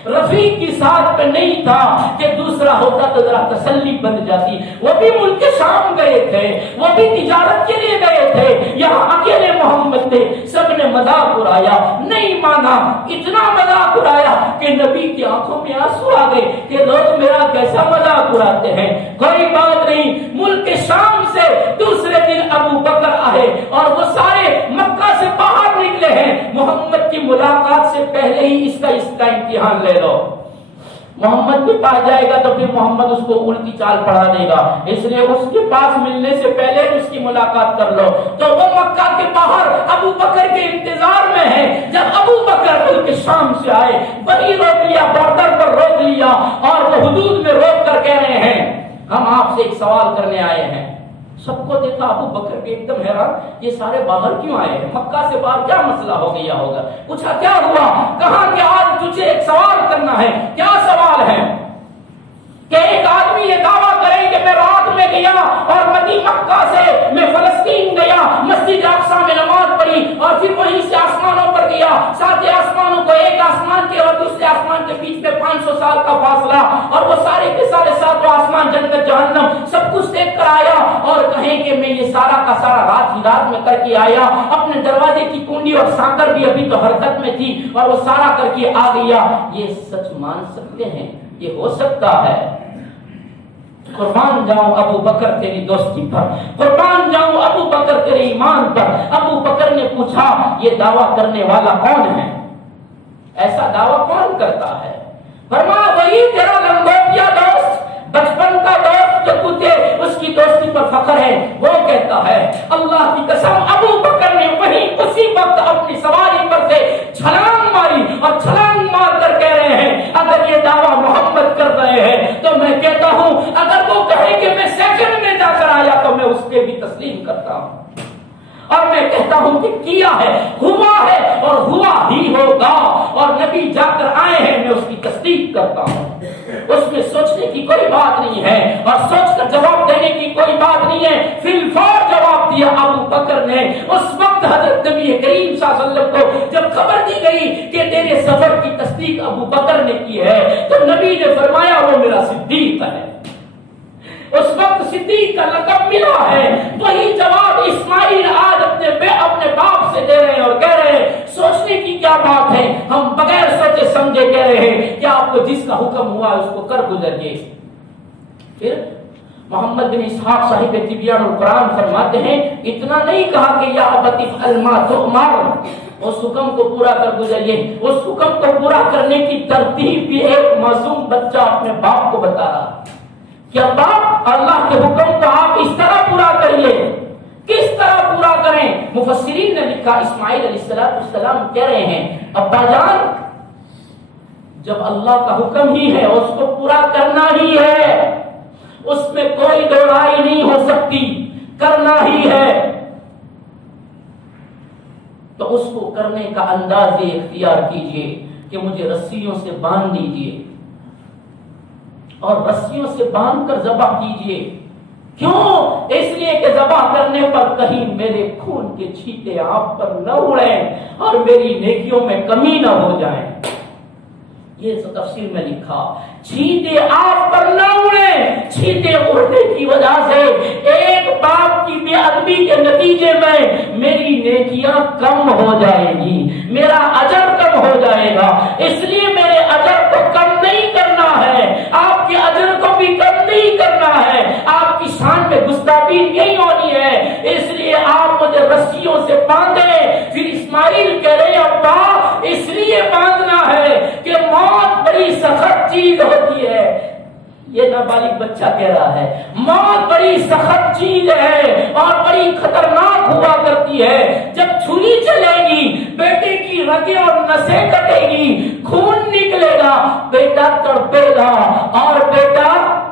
رفیق کی ساتھ میں نہیں تھا کہ دوسرا ہوتا تو ذرا تسلی بن جاتی۔ وہ بھی ملک شام گئے تھے، وہ بھی تجارت کے لیے گئے تھے، یہاں اکیلے محمد تھے، سب نے مذاق اڑایا، نہیں مانا، اتنا مذاق اڑایا کہ نبی کی آنکھوں میں آنسو آ گئے کہ لوگ میرا کیسا مذاق اڑاتے ہیں۔ کوئی بات نہیں، ملک شام سے دوسرے دن ابو بکر آئے اور وہ سارے مکہ سے باہر نکلے ہیں۔ محمد کی ملاقات سے پہلے ہی اس کا امتحان لے لو، محمد کے پاس جائے گا تو پھر محمد اس کو الٹی چال پڑھا دے گا، اس لیے اس کے پاس ملنے سے پہلے اس کی ملاقات کر لو۔ تو وہ مکہ کے باہر ابو بکر کے انتظار میں ہے، جب ابو بکر ملک شام سے آئے وہی روک لیا، بارڈر پر روک لیا، اور وہ حدود میں روک کر کہہ رہے ہیں ہم آپ سے ایک سوال کرنے آئے ہیں۔ سب کو دیکھا، ابو بکر بھی ایک دم حیران، یہ سارے باہر کیوں آئے ہیں؟ مکہ سے باہر کیا مسئلہ ہو گیا ہوگا؟ پوچھا کیا ہوا؟ کہا کہ آج تجھے ایک سوال کرنا ہے۔ کیا سوال ہے؟ کہ ایک آدمی یہ دعویٰ کرے کہ میں رات میں گیا اور مکہ سے میں فلسطین گیا، مسجد اقصی میں نماز پڑھی اور پھر وہیں سے آسمانوں پر گیا، ساتھ آسمانوں کو ایک آسمان کے اور دوسرے آسمان کے بیچ میں 500 سال کا فاصلہ، اور وہ سارے کے سارے ساتوں آسمان، جنت جہنم سب کچھ دیکھ کر آیا، اور کہیں کہ میں یہ سارا کا سارا رات ہی رات میں کر کے آیا، اپنے دروازے کی کنڈی اور سانکر بھی ابھی تو حرکت میں تھی اور وہ سارا کر کے آ گیا، یہ سچ مان سکتے ہیں؟ یہ ہو سکتا ہے؟ قربان جاؤں ابو بکر تیری دوستی پر، قربان جاؤں ابو بکر تیرے ایمان پر۔ ابو بکر نے پوچھا یہ دعویٰ کرنے والا کون ہے؟ ایسا دعویٰ کون کرتا ہے؟ فرمایا وہی تیرا لنگوٹیا دوست، بچپن کا دوست جو تجھے اس کی دوستی پر فخر ہے، وہ کہتا ہے۔ اللہ کی قسم ابو بکر نے وہی اسی وقت اپنی سواری پر سے چھلانگ ماری، اور چھلانگ مار کر کہہ رہے ہیں اگر یہ دعویٰ محمد کر رہے ہیں تو میں کہتا ہوں اگر وہ کہے کہ میں سیکنڈ میں جا کر آیا تو میں اس کے بھی تسلیم کرتا ہوں، اور میں کہتا ہوں کہ کیا ہے، ہوا ہے اور ہوا ہی ہوگا، اور نبی جا کر آئے ہیں میں اس کی تصدیق کرتا ہوں۔ اس میں سوچنے کی کوئی بات نہیں ہے اور سوچ کر جواب دینے کی کوئی بات نہیں ہے، فی الفور جواب دیا ابو بکر نے۔ اس وقت حضرت نبی کریم صلی اللہ علیہ وسلم کو جب خبر دی گئی کہ تیرے سفر کی تصدیق ابو بکر نے کی ہے تو نبی نے فرمایا وہ میرا صدیق ہے۔ اس وقت صدیق کا لقب ملا ہے، وہی جواب اسماعیل آج اپنے باپ سے دے رہے ہیں اور کہہ رہے ہیں سوچنے کی کیا بات ہے، ہم بغیر سوچے سمجھے کہہ رہے ہیں کہ آپ کو جس کا حکم ہوا اس کو کر گزریے۔ پھر محمد بن اسحاق صاحب تبیان القرآن فرماتے ہیں اتنا نہیں کہا کہ یا ابت افعل ما تؤمر، اس حکم کو پورا کر گزریے، اس حکم کو پورا کرنے کی ترتیب بھی ایک معصوم بچہ اپنے باپ کو بتا رہا کہ باپ اللہ کے حکم کو آپ اس طرح پورا کریے۔ کس طرح پورا کریں؟ مفسرین نے لکھا اسماعیل علیہ السلام کہہ رہے ہیں ابا جان جب اللہ کا حکم ہی ہے اس کو پورا کرنا ہی ہے، اس میں کوئی دو رائے نہیں ہو سکتی، کرنا ہی ہے، تو اس کو کرنے کا انداز یہ اختیار کیجئے کہ مجھے رسیوں سے باندھ دیجئے اور رسیوں سے باندھ کر ذبح کیجئے۔ کیوں؟ اس لیے کہ ذبح کرنے پر کہیں میرے خون کے چھینٹے آپ پر نہ اڑیں اور میری نیکیوں میں کمی نہ ہو جائیں۔ یہ تفسیر میں لکھا چھینٹے آپ پر نہ اڑیں، چھینٹے اڑنے کی وجہ سے ایک باپ کی بے ادبی کے نتیجے میں میری نیکیاں کم ہو جائے گی، میرا اجر کم ہو جائے گا، اس لیے میرے اجر کو کم نہیں کرنا ہے، آپ کے اجر کو بھی کم نہیں کرنا ہے، آپ کی شان میں گستاخی نہیں ہونی ہے، اس لیے آپ مجھے رسیوں سے باندھیں۔ پھر اسماعیل کہہ رہے ابا اس لیے باندھنا ہے کہ موت بڑی سخت چیز ہوتی ہے۔ یہ نابالغ بچہ کہہ رہا ہے موت بڑی سخت چیز ہے اور بڑی خطرناک ہوا کرتی ہے، جب چھری چلے گی بیٹے کی رگیں اور نسیں کٹے گی، خون نکلے گا، بیٹا تڑپے گا اور بیٹا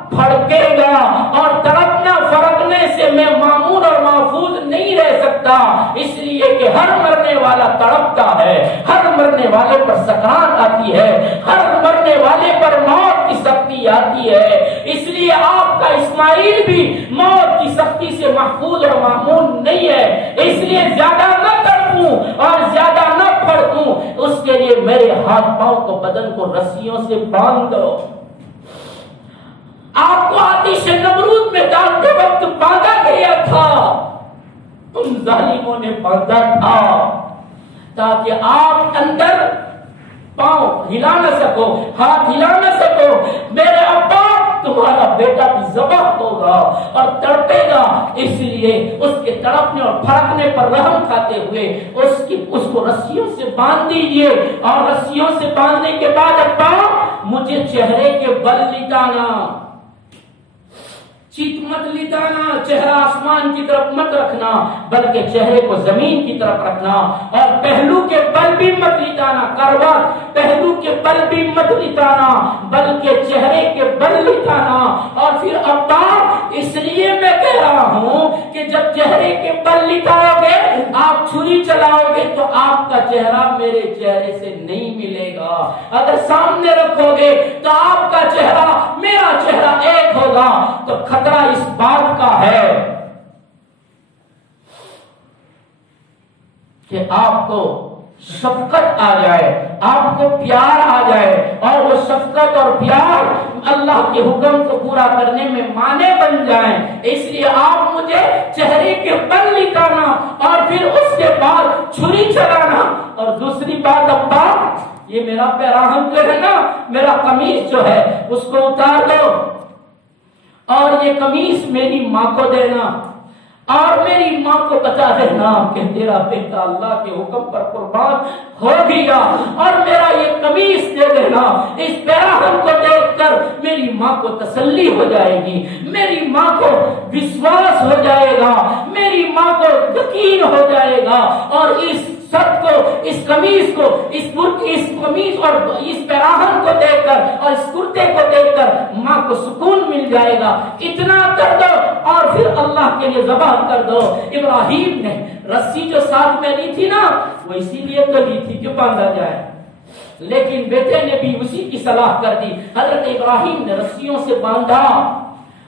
پھڑکے گا، اور تڑپنا فرقنے سے میں معمور اور محفوظ نہیں رہ سکتا، اس لیے کہ ہر مرنے والا تڑپتا ہے، ہر مرنے والے پر سکرات آتی ہے، ہر مرنے والے پر موت موت کی سختی آتی ہے، اس لیے آپ کا اسماعیل بھی موت کی سختی سے محفوظ اور معمون نہیں ہے، اس لیے زیادہ نہ تڑپوں اور زیادہ نہ پھڑکوں، اس کے لیے میرے ہاتھ پاؤں کو بدن کو رسیوں سے باندھ دو۔ آپ کو آتش نمرود میں ڈالتے وقت باندھا گیا تھا، تم ظالموں نے باندھا تھا تاکہ آپ اندر پاؤں ہلا نہ سکو، ہاتھ ہلا نہ سکو۔ میرے ابا تمہارا بیٹا بھی ذبح ہوگا اور تڑپے گا، اس لیے اس کے تڑپنے اور پھڑکنے پر رحم کھاتے ہوئے اس کو رسیوں سے باندھ دیجئے، اور رسیوں سے باندھنے کے بعد ابا مجھے چہرے کے بل لٹانا، چیت مت لٹانا، چہرہ آسمان کی طرف مت رکھنا بلکہ چہرے کو زمین کی طرف رکھنا، اور پہلو کے بل بھی مت لٹانا، کروٹ پہلو کے بل بھی مت لٹانا بلکہ چہرے کے بل لٹانا۔ اور پھر ابا اس لیے میں کہہ رہا ہوں کہ جب چہرے کے بل لٹاؤ گے، آپ چھری چلاؤ گے تو آپ کا چہرہ میرے چہرے سے نہیں ملے گا، اگر سامنے رکھو گے تو آپ کا چہرہ میرا چہرہ ایک ہوگا۔ تو خطرہ اس بات کا ہے کہ آپ کو شفقت آ جائے، آپ کو پیار آ جائے، اور وہ شفقت اور پیار اللہ کے حکم کو پورا کرنے میں مانے بن جائیں۔ اس لیے آپ مجھے چہرے کے بل لٹانا اور پھر اس کے بعد چھری چلانا۔ اور دوسری بات ابا، یہ میرا پیراہن جو ہے نا، میرا قمیص جو ہے اس کو اتار دو اور یہ قمیص میری ماں کو دینا، اور میری ماں کو بتا دینا کہ تیرا بیٹا اللہ کے حکم پر قربان ہو گیا، اور میرا یہ قمیص دے دینا۔ اس پیراہن کو دیکھ کر میری ماں کو تسلی ہو جائے گی، میری ماں کو وشواس ہو جائے گا، میری ماں کو یقین ہو جائے گا، اور اس سب کو، اس قمیص کو، اس قمیص اور اس پیراہن کو دیکھ کر اور اس کرتے کو دیکھ کر ماں کو سکون مل جائے گا۔ اتنا کر دو اور پھر اللہ کے لیے ذبح کر دو۔ ابراہیم نے رسی جو ساتھ میں لی تھی نا، وہ اسی لیے تو لی تھی کہ باندھا جائے، لیکن بیٹے نے بھی اسی کی صلاح کر دی۔ حضرت ابراہیم نے رسیوں سے باندھا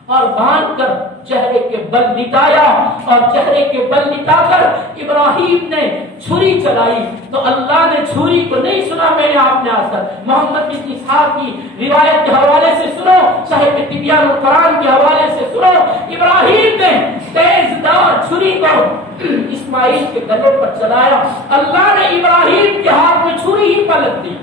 اور باندھ کر چہرے کے بل لٹایا، اور چہرے کے بل لٹا کر ابراہیم نے چھری چلائی تو اللہ نے چھری کو نہیں سنا، میں نے آپ نے آج تک محمد بن اسحاق کی روایت کے حوالے سے سنو، صاحب تبیان القرآن کے حوالے سے سنو، ابراہیم نے تیز دار چھری کو اسماعیل کے گلے پر چلایا، اللہ نے ابراہیم کے ہاتھ میں چھری ہی پلٹ دی،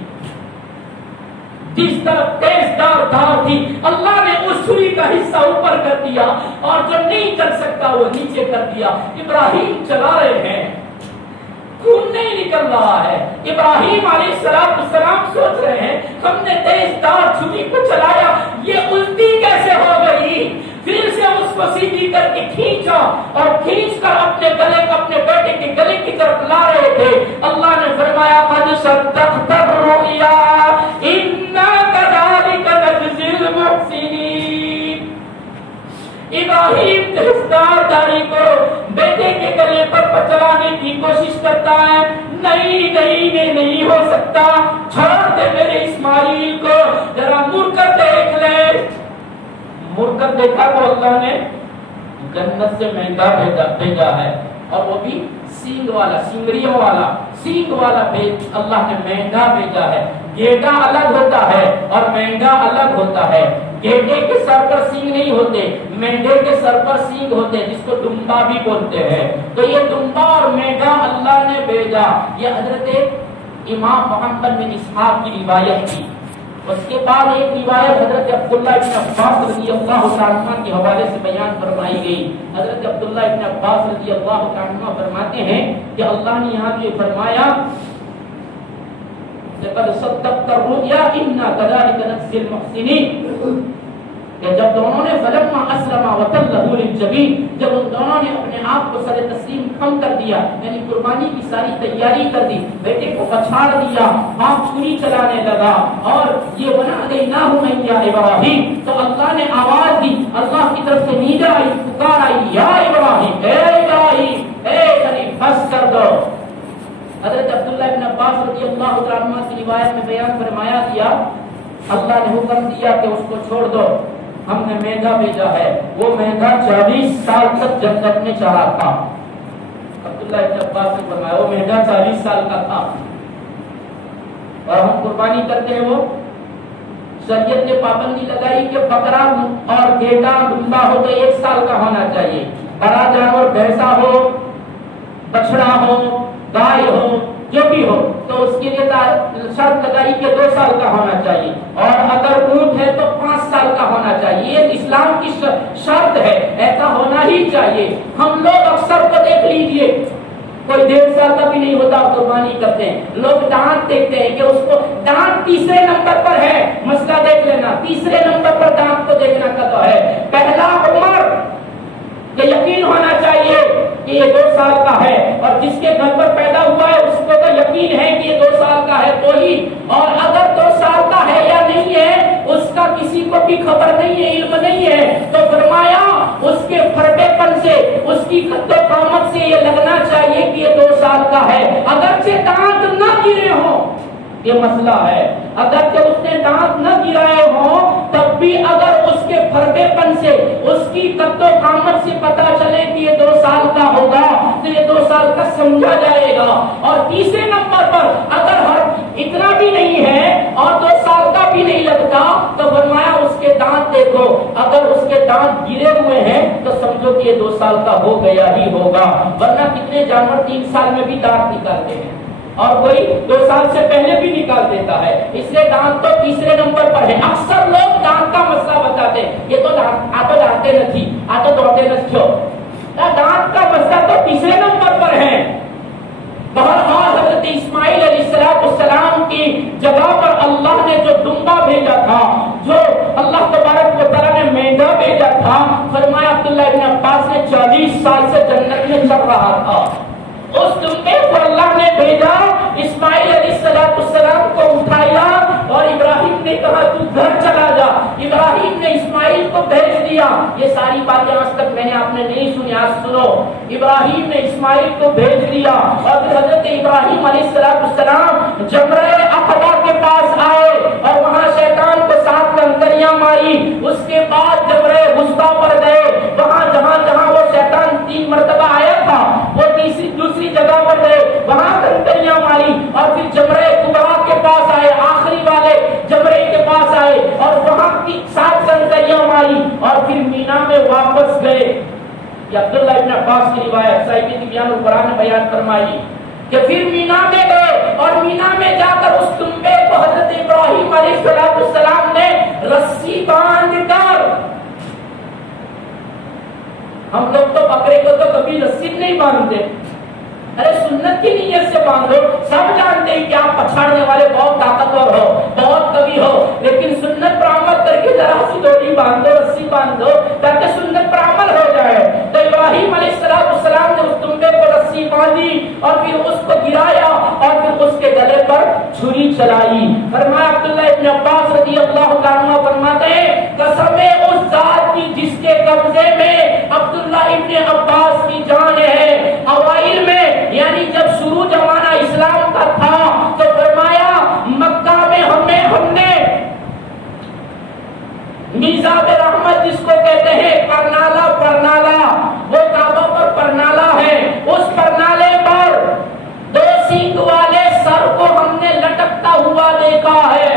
جس طرف تیز دھار تھی اللہ نے اس چھری کا حصہ اوپر کر دیا، اور جو نہیں کر سکتا وہ نیچے کر دیا۔ ابراہیم چلا رہے ہیں، خون نہیں نکل رہا ہے، ابراہیم علیہ السلام سوچ رہے ہیں ہم نے تیز دار چھری کو چلایا، یہ الٹی کیسے ہو گئی؟ پھر سے اس کو سیدھی کر کے کھینچا اور کھینچ کر اپنے گلے کو اپنے بیٹے کے گلے کی طرف لا رہے تھے۔ اللہ نے فرمایا قد صدقت الرؤیا انا كذلك نجزي المحسنین۔ ابراہیم داری کو بیٹے کے گلے پر چلانے کی کوشش کرتا ہے، نہیں ہو سکتا، چھوڑ دے میرے اسماعیل کو، ذرا مڑ کر دیکھ لے۔ مڑ کر دیکھا تو اللہ نے جنت سے مہنگا بھیجا ہے، اور وہ بھی سینگ والا، سینگریوں والا، سینگ والا اللہ نے مہنگا بھیجا ہے۔ گھیٹا الگ ہوتا ہے اور مہنگا الگ ہوتا ہے۔ گھیٹے کے سر پر سینگ نہیں ہوتے، مینڈے کے سر پر سینگ ہوتے، جس کو دمبا بھی بولتے ہیں۔ تو یہ دمبا اور مہنگا اللہ نے بھیجا۔ یہ حضرت امام محمد بن اسحاق کی روایت تھی۔ اس کے بعد ایک روایت حضرت عبداللہ ابن عباس رضی اللہ تعالیٰ عنہ کے حوالے سے بیان فرمائی گئی۔ حضرت عبداللہ ابن عباس رضی اللہ تعالیٰ عنہ فرماتے ہیں کہ اللہ نے یہاں یہ فرمایا لقد صدقت الرؤيا انا كذلك نجزي المحسنين، کہ جب دونوں نے فلما اسلما وتله للجبين، جب ان دونوں نے اپنے آپ کو سر تسلیم خم کر دیا، یعنی قربانی کی ساری تیاری کر دی، بیٹے کو پچھاڑ دیا، آپ چھری چلانے لگا، اور یہ بنا دینا ہوں یا ابراہیم، تو اللہ نے آواز دی، اللہ کی طرف سے ندا آئی، پکار آئی، یا ابراہیم، اے ابراہیم، اے ابراہیم، بس کر دو۔ حضرت عبداللہ بن عباس رضی اللہ عنہ کی روایت میں بیان فرمایا گیا اللہ نے حکم دیا کہ اس کو چھوڑ دو، ہم نے مینڈھا بھیجا ہے۔ وہ مینڈھا 40 سال تک جنت میں چرا تھا۔ عبداللہ ابن عباس نے فرمایا وہ مینڈھا 40 سال کا تھا، اور ہم قربانی کرتے ہیں۔ وہ شریعت نے پابندی لگائی کہ بکرا اور بیٹا دمبا ہو تو 1 سال کا ہونا چاہیے، بڑا جانور بھینسا ہو، بچڑا ہو، گائے ہو، جو بھی ہو تو اس کے لیے شرط لگائی کہ 2 سال کا ہونا چاہیے، اور اگر اونٹ ہے تو 5 سال کا ہونا چاہیے۔ یہ اسلام کی شرط ہے، ایسا ہونا ہی چاہیے۔ ہم لوگ اکثر کو دیکھ لیجئے، کوئی 1.5 سال کا بھی نہیں ہوتا قربانی کرتے ہیں، لوگ دانت دیکھتے ہیں کہ اس کو دانت تیسرے نمبر پر ہے، مسئلہ دیکھ لینا، تیسرے نمبر پر دانت کو دیکھنا کا تو ہے۔ پہلا عمر کہ یقین ہونا چاہیے کہ یہ 2 سال کا ہے، اور جس کے گھر پر پیدا ہوا ہے اس کو تو یقین ہے کہ یہ 2 سال کا ہے تو ہی، اور اگر 2 سال کا ہے یا نہیں ہے اس کا کسی کو بھی خبر نہیں ہے، علم نہیں ہے، تو فرمایا اس کے پھرٹے پن سے، اس کی قد و قامت سے یہ لگنا چاہیے کہ یہ 2 سال کا ہے، اگرچہ دانت نہ گرے ہوں۔ یہ مسئلہ ہے، اگر کہ اس نے دانت نہ گرائے ہوں تب بھی اگر اس کے پھرٹے پن سے، اس کی قد و قامت سے پتا چلے کہ یہ 2 سال کا ہوگا تو یہ 2 سال کا سمجھا جائے گا۔ اور تیسرے نمبر پر اگر اتنا بھی نہیں ہے اور 2 سال کا بھی نہیں لگتا تو فرمایا اس کے دانت دیکھو، اگر اس کے دانت گرے ہوئے ہیں تو سمجھو کہ یہ 2 سال کا ہو گیا ہی ہوگا، ورنہ کتنے جانور 3 سال میں بھی دانت نکالتے ہیں، اور کوئی 2 سال سے پہلے بھی نکال دیتا ہے، اس لیے دانت تو تیسرے نمبر پر ہے۔ اکثر لوگ دانت کا مسئلہ بتاتے ہیں، یہ تو آٹو دانتے نہیں، آٹو دوڑتے نہ، دانت کا مسئلہ تو تیسرے نمبر پر ہے۔ بہرحال حضرت اسماعیل علیہ السلام کی جگہ پر اللہ نے جو دمبا بھیجا تھا، جو اللہ تبارک و تعالیٰ نے مینڈھا بھیجا تھا، فرمایا عبداللہ ابن عباس نے 40 سال سے جنت میں چل رہا تھا، اس دمبے کو اللہ نے بھیجا، اسماعیل علیہ السلام کو اٹھایا، اور ابراہیم نے کہا تو گھر چلا جا، ابراہیم نے اسماعیل کو بھیج دیا۔ یہ ساری باتیں آج تک میں نے آپ نے نہیں سنی، آج سنو۔ ابراہیم نے اسماعیل کو بھیج دیا، اور پھر حضرت ابراہیم علیہ السلام جمرہ عقبہ کے پاس آئے، اور وہاں شیطان کو 7 کنکریاں ماری، اس کے بعد جمرہ وسطیٰ پر گئے، وہاں جہاں جہاں وہ شیطان 3 مرتبہ آیا تھا وہ دوسری جگہ پر گئے، وہاں کنکریاں ماری، اور پھر جمرہ کبریٰ کے پاس آئے، آخری والے جمرے کے پاس آئے، اور وہاں 7 کنکریاں ماری، اور پھر مینا میں واپس گئے۔ یہ عبداللہ ابن عباس کی روایت صاحب تبیان القرآن نے بیان فرمائی کہ پھر مینا میں گئے، اور مینا میں جا کر اس دمبے کو حضرت ابراہیم علیہ السلام نے رسی باندھ کر، ہم لوگ تو بکرے کو تو کبھی رسی نہیں باندھتے، ارے سنت کی نیت سے باندھو، سب جانتے ہیں کہ آپ پچھاڑنے والے بہت طاقتور ہو، بہت قوی ہو، لیکن سنت پر عمل کر کے ذرا سی ڈوری باندھو، رسی باندھو، تاکہ سنت پر عمل ہو جائے۔ تو ابراہیم علیہ السلام نے اس دمبے کو رسی باندھی، اور پھر اس کو گرایا، اور پھر اس کے گلے پر چھری چلائی۔ فرمایا عبداللہ ابن عباس رضی اللہ عنہ فرماتے ہیں قسم اس ذات کی جس کے قبضے میں عبداللہ ابن عباس کی جان ہے، اوائل میں یعنی جب شروع زمانہ اسلام کا تھا تو فرمایا مکہ میں ہم نے میزاب رحمت جس کو کہتے ہیں پرنالا، وہ کعبہ پر پرنالا ہے، اس پرنالے پر 2 سینگ والے سر کو ہم نے لٹکتا ہوا دیکھا ہے،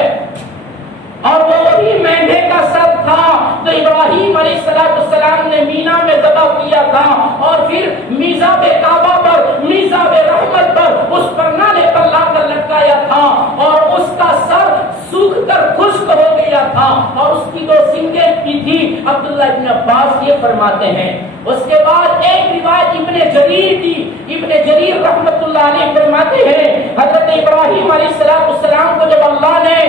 اور وہ وہی مینڈھے کا سر تھا تو ابراہیم علیہ السلام نے مینا میں ذبح کیا تھا، اور پھر میزاب کعبہ پر، میزاب رحمت پر، اس پرنالے پر لا کر لٹکایا تھا، اور اس کا سر سوکھ کر خشک ہو گیا تھا، اور اس کی 2 سینگیں بھی تھی۔ عبداللہ ابن عباس یہ فرماتے ہیں۔ اس کے بعد ایک روایت ابن جریر کی، ابن جریر رحمت اللہ علیہ فرماتے ہیں حضرت ابراہیم علیہ السلام کو جب اللہ نے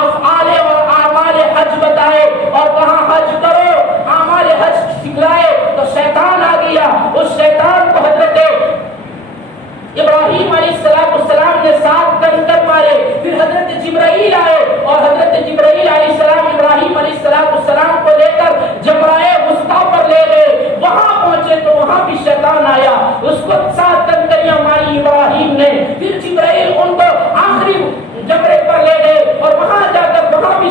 افعال اور اعمال حج بتائے اور کہاں حج کرو، اعمال حج سکھلائے، تو شیطان آ گیا، اس شیطان کو حضرت ابراہیم علیہ السلام نے 7 کنکر مارے، پھر حضرت جبرائیل آئے، اور حضرت جبرائیل علیہ السلام ابراہیم علیہ السلام کو لے کر جمرہ وسطیٰ پر لے گئے، وہاں پہنچے تو وہاں بھی شیطان آیا، اس کو 7 کنکریاں ماری ابراہیم نے، پھر جبرائیل ان کو آخری جمرے پر لے گئے، اور وہاں جا کر وہاں بھی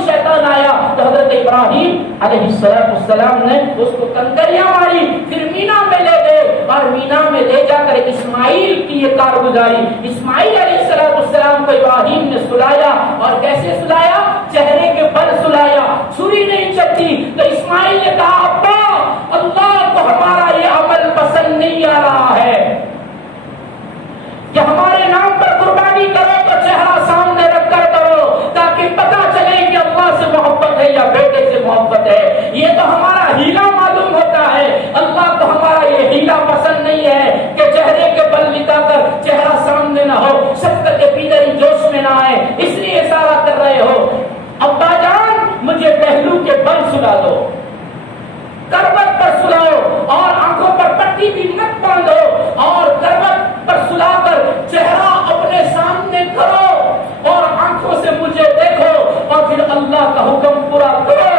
علیہ السلام نے اس کو کنکریاں ماری، پھر مینا میں لے گئے اور مینا میں لے جا کر اسماعیل کی یہ کارگزاری، اسماعیل علیہ السلام کو ابراہیم نے سلایا، اور کیسے سلایا؟ چہرے کے بل سلایا، چھری نہیں چلتی۔ تو اسماعیل نے کہا ابا اللہ کو ہمارا یہ عمل پسند نہیں آ رہا ہے کہ ہمارے نام پر قربانی کرو تو چہرہ سامنے رکھ کر کرو، تاکہ پتہ چلے کہ اللہ سے محبت ہے یا بیٹے سے محبت ہے۔ یہ تو ہمارا ہیلا معلوم ہوتا ہے، اللہ کو ہمارا یہ ہیلا پسند نہیں ہے کہ چہرے کے بل لٹا کر چہرہ سامنے نہ ہو، شفقت پیدری جوش میں نہ آئے، اس لیے اشارہ کر رہے ہو۔ ابا جان مجھے پہلو کے بل سلا دو، کروٹ پر سلاؤ، اور آنکھوں پر پٹی بھی مت باندھو، اور کروٹ پر سلا کر چہرہ اپنے سامنے کرو اور آنکھوں سے مجھے دیکھو، اور پھر اللہ کا حکم پورا کرو،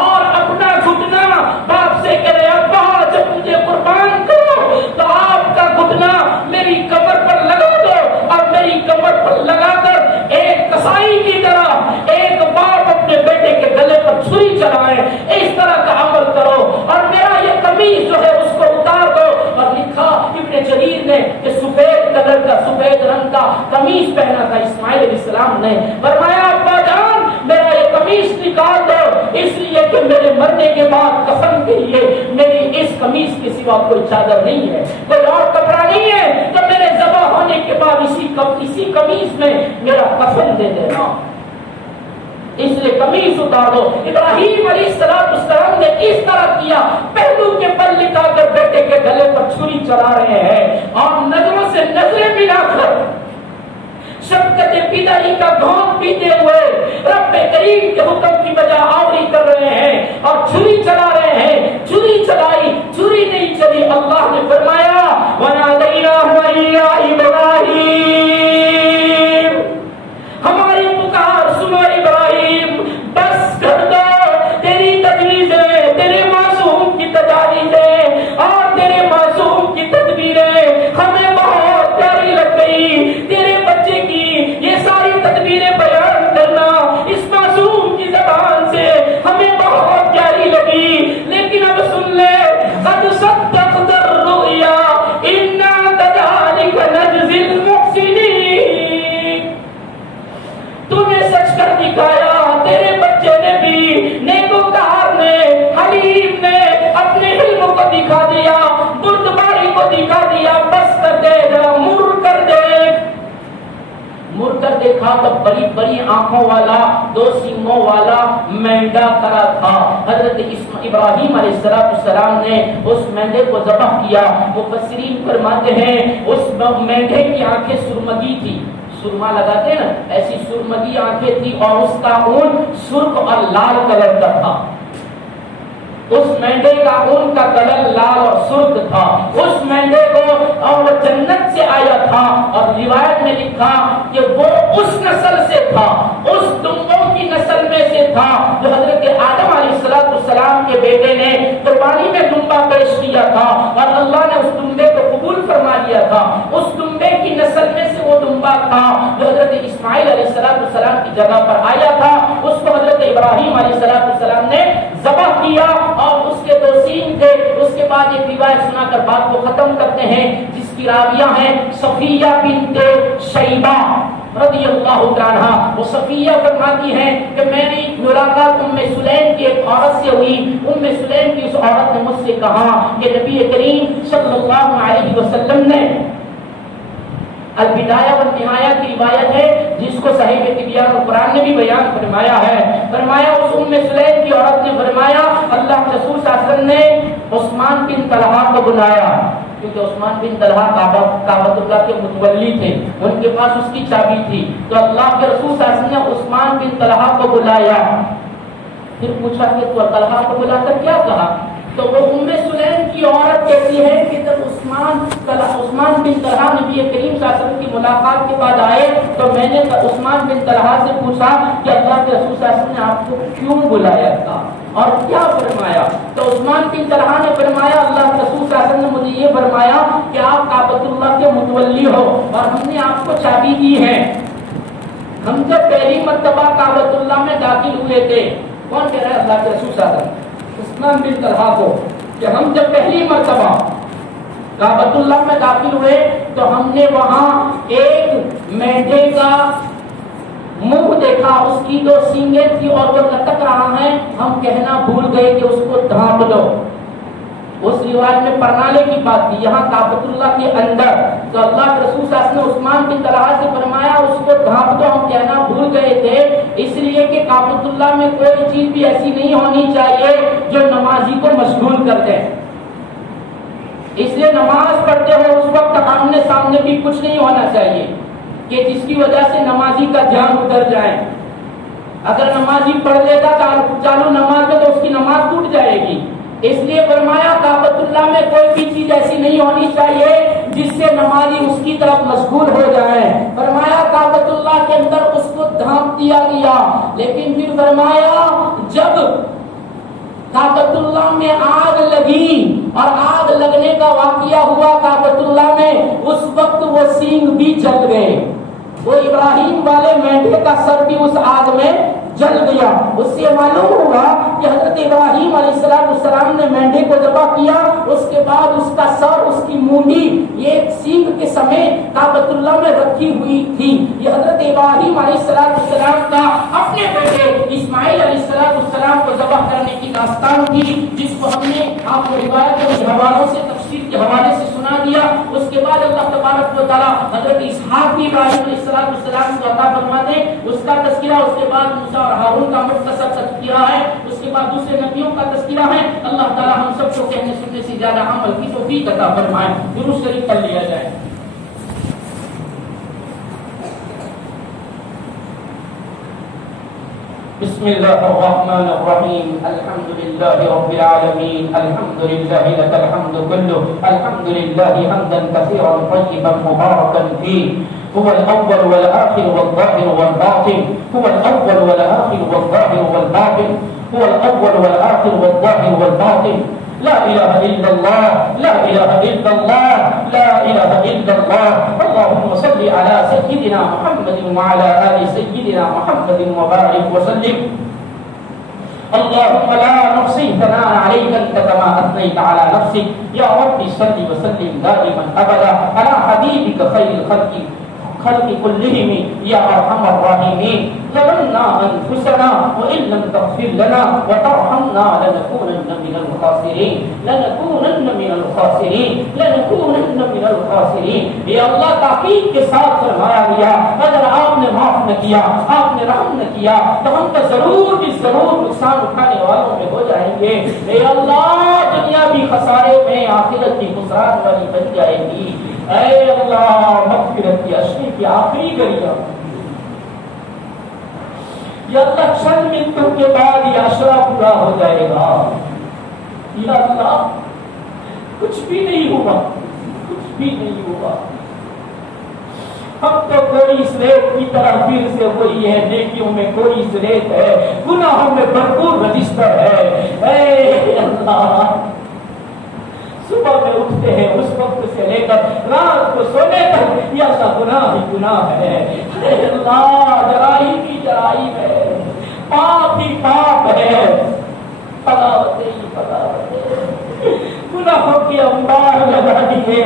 اور اپنا گھٹنا باپ سے کہے ابا جب مجھے قربان کرو تو آپ کا گھٹنا میری کمر پر لگا دو، اور میری کمر پر لگا کر ایک کسائی کی طرح ایک باپ اپنے بیٹے کے گلے پر چھری چلائے، اس طرح کا عمل کرو، اور میرا یہ قمیص جو ہے اس کو اتار دو۔ اور لکھا ابن جریر نے کہ سفید کلر کا، سفید رنگ کا قمیص پہنا تھا اسماعیل علیہ السلام نے۔ فرمایا ابا جان میرا یہ قمیص نکال دو، اس لیے کہ میرے مرنے کے بعد کفن کے لیے میری اس قمیص کے سوا کوئی چادر نہیں ہے، کوئی اور کپڑا نہیں ہے، تو میرے ذبح ہونے کے بعد اسی قمیص میں میرا کفن دے دینا، اس لیے قمیص اتار دو۔ ابراہیم علیہ السلام نے اس طرح کیا، پہلو کے بل لٹا کر بیٹے کے گلے پر چھری چلا رہے ہیں، اور نظروں سے نظریں ملا کر شفقت پیداری کا گھونٹ پیتے ہوئے رب کریم کے حکم کی بجا آوری کر رہے ہیں، اور چھری چلا رہے ہیں۔ چھری چلائی، چھری نہیں چلی، اللہ نے فرمایا وَنَادَيْنَاهُ يَا إِبْرَاهِيمُ، ہماری پکار سنو ابراہیم، بس کر دو، تیری تجویزیں، تیرے معصوم کی تجاویزیں اور تیرے معصوم کی تدبیریں ہمیں بہت پیاری لگ گئی، تیرے بچے کی یہ ساری تدبیریں بیان کرنا اس معصوم کی زبان سے ہمیں بہت پیاری لگی، لیکن اب سن لے قد صدقت الرؤیا انا كذلك نجزي المحسنين، تو نے سچ کر دکھایا، تیرے بچے نے بھی، نیکوکار نے، حلیم نے اپنے علم کو دکھا دیا، بردباری کو دکھا دیا، بس کر دے، ذرا مر کر دے۔ مر کر دیکھا تو بڑی بڑی آنکھوں والا، دو سینگوں والا مینڈا کھڑا تھا۔ حضرت ابراہیم علیہ السلام نے اس مینڈے کو ذبح کیا۔ مفسرین فرماتے ہیں اس مینڈے کی آنکھیں سرمگی تھی، سرما لگاتے ہیں نا، ایسی سرمگی آنکھیں تھی، اور اس کا اون سرخ اور لال کلر کا تھا۔ اس مینڈے کا اون کا کلر لال اور سرخ تھا۔ اس مینڈے کو اور جنت سے آیا تھا، اور روایت میں لکھا کہ وہ اس نسل سے تھا، اس دمبوں کی نسل میں سے تھا جو حضرت آدم علیہ السلام کے بیٹے نے قربانی میں دمبا پیش کیا تھا، اور اللہ نے اس دمبے کو قبول فرما لیا تھا۔ اس دمبے کی نسل میں سے وہ دمبا تھا جو حضرت اسماعیل علیہ السلام کی جگہ پر آیا تھا۔ اس کو حضرت ابراہیم علیہ السلام نے ذبح کیا، اور اس کے دو سینگ تھے۔ اس کے بعد ایک روایت سنا کر بات کو ختم کرتے ہیں، جس کی راویہ ہیں صفیہ بنت شیبہ رضی اللہ عنہا۔ وہ صفیہ فرماتی ہیں کہ میں نے ملاقات ام سلیم کی ایک عورت سے ہوئی۔ ام سلیم کی اس عورت نے مجھ سے کہا کہ نبی کریم صلی اللہ علیہ وسلم نے البدایہ والنہایہ کی روایت ہے، جس کو صحیح طبیان القرآن نے بھی بیان فرمایا ہے۔ فرمایا اس ام سلیم کی عورت نے فرمایا اللہ کے رسول صلی اللہ علیہ وسلم نے عثمان بن طلحہ کو بلایا، کیونکہ عثمان بن طلحہ کعبۃ اللہ کے متولی تھے، ان کے پاس اس کی چابی تھی، تو اللہ کے رسول صلی اللہ علیہ وسلم نے عثمان بن طلحہ کو بلایا۔ پھر پوچھا کہ تو طلحہ کو بلا کر کیا کہا؟ تو وہ ام سلیم کی عورت کہتی ہے کہ جب عثمان بن طلحہ نبی کریم صلی اللہ علیہ وسلم کی ملاقات کے بعد آئے تو میں نے عثمان بن طلحہ سے پوچھا کہ اللہ کے رسول صلی اللہ علیہ وسلم نے آپ کو کیوں بلایا تھا اور کیا فرمایا؟ تو عثمان بن طلحہ نے فرمایا اللہ کے رسول صلی اللہ علیہ وسلم نے مجھے یہ فرمایا کہ آپ کعبۃ اللہ کے متولی ہو اور ہم نے آپ کو چابی دی ہے۔ ہم جب پہلی مرتبہ کعبۃ اللہ میں داخل ہوئے تھے کون کہہ رہا ہے؟ اللہ کے رسول صلی اللہ علیہ وسلم عثمان بن طلحہ کو کہ ہم جب پہلی مرتبہ کعبۃ اللہ میں داخل ہوئے تو ہم نے وہاں ایک مینڈے کا منہ دیکھا، اس کی 2 سینگیں تھی اور وہ لٹک رہا ہے، ہم کہنا بھول گئے کہ اس کو ڈھانپ دو۔ اس روایت میں پرنالے کی بات تھی، یہاں کعبۃ اللہ کے اندر، تو اللہ کے رسول صلی اللہ علیہ وسلم نے عثمان بن طلحہ سے فرمایا اس کو ڈھانپ دو، ہم کہنا بھول گئے تھے، اس لیے کہ کعبۃ اللہ میں کوئی چیز بھی ایسی نہیں ہونی چاہیے جو نمازی کو مشغول کر دے۔ اس لیے نماز پڑھتے ہو اس وقت آمنے سامنے بھی کچھ نہیں ہونا چاہیے کہ جس کی وجہ سے نمازی کا دھیان ادھر جائے۔ اگر نمازی پڑھ لے گا چالو نماز میں تو اس کی نماز ٹوٹ جائے گی۔ اس لیے فرمایا کعبۃ اللہ میں کوئی بھی چیز ایسی نہیں ہونی چاہیے جس سے نمازی اس کی طرف مشغول ہو جائے۔ فرمایا کعبۃ اللہ کے اندر اس کو ڈھانپ دیا گیا، لیکن پھر فرمایا جب کعبۃ اللہ میں آگ لگی اور آگ لگنے کا واقعہ ہوا کعبۃ اللہ میں، اس وقت وہ سینگ بھی جل گئے، وہ ابراہیم والے مینڈے کا سر بھی اس آگ میں جل گیا۔ اس سے معلوم ہوا کہ حضرت ابراہیم علیہ السلام نے مینڈے کو ذبح کیا، اس کے بعد اس کا سر، اس کی مونڈی یہ سینگ کے سمیت کعبۃ اللہ میں رکھی ہوئی تھی۔ یہ حضرت ابراہیم علیہ السلام کا اپنے بیٹے اسماعیل علیہ السلام کو ذبح کرنے کی داستان تھی، جس کو ہم نے آپ کو روایت کے حوالوں سے تفسیر کے حوالے سے سنا دیا۔ اس کے بعد اللہ تبارک و تعالیٰ حضرت اسحاق بھی ابراہیم علیہ السلام کو عطا فرما دے، اس کا تذکرہ، اس کے بعد موسیٰ اور ہارون کا مختصر تذکرہ ہے، اس کے بعد دوسرے نبیوں کا تذکرہ ہے۔ اللہ تعالیٰ ہم سب کو کہنے سننے سے زیادہ عمل کی توفیق عطا فرمائے۔ درود شریف پڑھ لیا جائے۔ بسم الله الرحمن الرحيم الحمد لله رب العالمين الحمد لله لك الحمد كله الحمد لله حمدا كثيرا طيبا مباركا فيه هو الأول والآخر والظاهر والباطن هو الأول والآخر والظاهر والباطن هو الأول والآخر والظاهر والباطن لا إله إلا الله لا إله إلا الله لا إله إلا الله اللهم صل على سيدنا محمد وعلى آل سيدنا محمد وبارك وسلم اللهم لا نحصي ثناء عليك أنت كما أثنيت على نفسك يا رب صل وسلم دائما أبدا على حبيبك خير الخلق كلهم يا أرحم الراحمين ظلمنا أنفسنا وإن لم تغفر لنا وترحمنا لنكونن من الخاسرين لنكونن من الخاسرين لنكونن من الخاسرين یا اللہ تاکید کے ساتھ فرمایا گیا اگر آپ نے معاف نہ کیا، آپ نے رحم نہ کیا تو ہم تو ضرور بھی ضرور نقصان اٹھانے والوں میں ہو جائیں گے۔ اے اللہ دنیا بھی خسارے میں، آخرت بھی خسران والی بن جائے گی۔ اے اللہ مغفرت کی اشکی کی آخری گریہ یا اللہ چند منٹوں کے بعد یہ اشرا پورا ہو جائے گا۔ یا اللہ کچھ بھی نہیں ہوا، کچھ بھی نہیں ہوا، ہم تو کوئی اس ریت کی طرح پھر سے وہی ہے، نیکیوں میں کوئی اس ریت ہے، گناہوں میں بھرپور رجسٹر ہے۔ اے اللہ صبح میں اٹھتے ہیں اس وقت سے لے کر رات کو سونے تک یا اللہ گناہ ہی گناہ ہے۔ اے اللہ جرائم ہی جرائم ہے، پاپ ہی پاپ ہے، بغاوتیں ہی بغاوتیں، گناہوں کی انبار لگا دیے،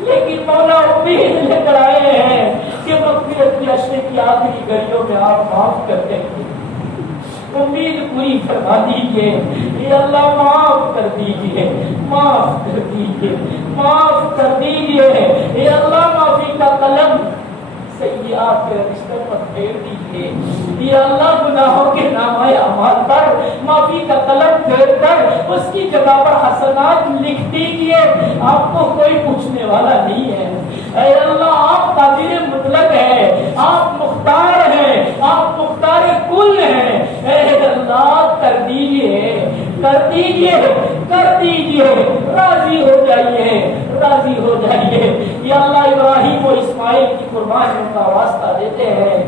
لیکن مولا امید لے کر آئے ہیں کہ مغفرت کی اشرے کی آخری گھڑیوں میں آپ معاف کرتے ہیں، امید پوری فرما دیجیے۔ اے اللہ معاف کر دیجیے، معاف کر دیجیے، معاف کر دیجیے۔ اے اللہ معافی کا قلم سیئات کے رجسٹر پر پھیر دیجیے۔ یا اللہ گناہوں کے نامہ اعمال پر معافی کا قلم پھیر کر اس کی جگہ پر حسنات لکھ دیجیے۔ آپ کو کوئی پوچھنے والا نہیں ہے۔ اے اللہ آپ قادر مطلق ہیں، آپ مختار ہیں، آپ مختار کل ہیں۔ اے اللہ کر دیجیے، کر دیجیے، کر دیجیے، راضی ہو جائیے، راضی ہو جائیے۔ یا اللہ ابراہیم و اسماعیل کی قربانیوں کا واسطہ دیتے ہیں،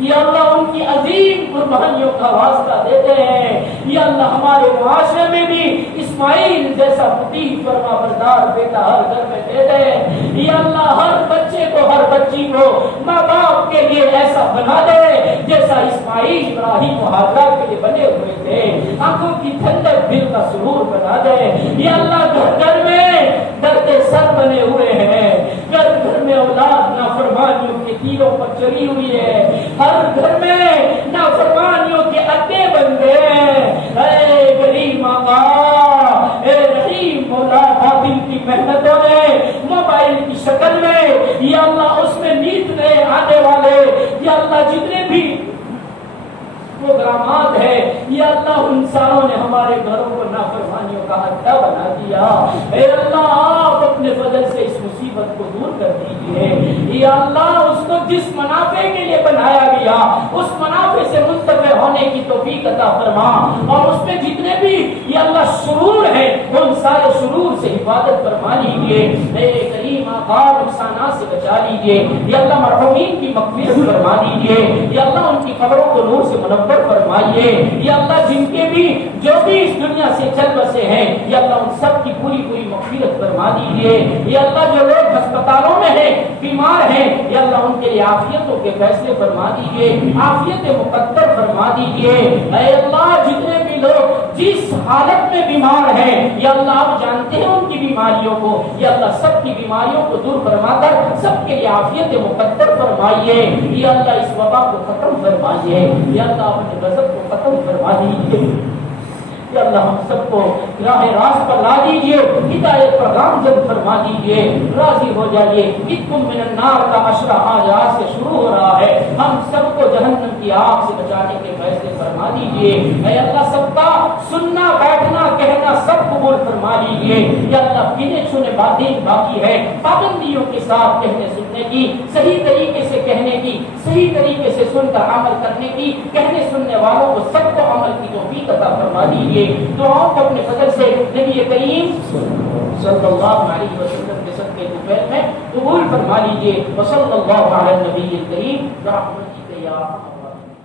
یا اللہ ان کی عظیم قربانیوں کا واسطہ دیتے ہیں۔ یا اللہ ہمارے معاشرے میں بھی اسماعیل جیسا مطیع فرما بردار بیٹا ہر گھر میں دے دے۔ یا اللہ ہر بچے کو، ہر بچی کو ماں باپ کے لیے ایسا بنا دے جیسا اسماعیل ابراہیم و ہاجرہ کے لیے بنے ہوئے تھے. آنکھوں کی ٹھنڈک دل کا سرور بنا دے. یا اللہ گھر میں درد سر بنے ہوئے ہیں, گھر میں اولاد نافرمانیوں کے تیروں پر چلی ہوئی ہے, ہر گھر میں نافرمانیوں کے اڈے بن گئے ہیں. اے کریم آقا, اے رحیم مولا, باطل کی محنتوں نے موبائل کی شکل میں یا اللہ اس میں نیت میں آنے والے یا اللہ جتنے بھی پروگرامات ہے یا اللہ ان ساروں نے ہمارے گھروں کو نافرمانیوں کا اڈا بنا دیا. اے اللہ آپ اپنے فضل سے اس مصیبت کو دور کر دیجیے. یا اللہ اس کو جس منافع کے لیے بنایا گیا اس منافع سے منتفع ہونے کی توفیق عطا فرما, اور اس میں جتنے بھی یا اللہ شرور ہے ان سارے شرور سے حفاظت فرما لیجیے. اے کریم آقا نقصانات سے بچا لیجیے. یا اللہ مرحومین کی مغفرت فرما دیجیے. یا اللہ ان کی قبروں کو نور سے منور فرمائیے. یا اللہ جن کے بھی جو بھی اس دنیا سے چل بسے ہیں یا اللہ ان سب کی پوری مغفرت فرما دیجیے. یا اللہ جو لوگ ہسپتالوں میں ہیں بیمار ہیں یا اللہ ان کے لیے عافیتوں کے فیصلے فرما دیجیے, عافیت مقدر فرما دیجیے. اے اللہ جتنے بھی لوگ جس حالت میں بیمار ہیں یا اللہ آپ جانتے ہیں ان کی بیماریوں کو, یا اللہ سب کی بیماریوں کو دور فرما کر سب کے لیے عافیت مقدر فرمائیے. یا اللہ اس وبا کو ختم فرمائیے. یا اللہ اپنے غضب کو ختم فرما دیجیے. یا اللہ ہم سب کو راہ راست پر لا دیجیے, ہدایت پر گامزن فرما دیجیے, راضی ہو جائیے. اتکم من النار کا اشرا آج سے شروع ہو رہا ہے, ہم سب کو جہنم کی آگ سے بچانے کے فیصلے فرما دیجیے. اے اللہ سب کا سننا بیٹھنا کہنا سب قبول فرما لیجیے. یا اللہ گنے چنے باتیں باقی ہے پابندیوں کے ساتھ کہنے سننے کی, صحیح طریقے سے کہنے کی, صحیح طریقے سے سن کر عمل کرنے کی, کہنے سننے والوں کو سب کو عمل کی توفیق عطا فرما دیجیے. دعاؤں کو اپنے فضل سے نبی کریم صلی اللہ علیہ وسلم کے صدقے دوپہر میں قبول فرما لیجیے. وصلی اللہ علی النبی الکریم برحمتک یا ارحم الراحمین.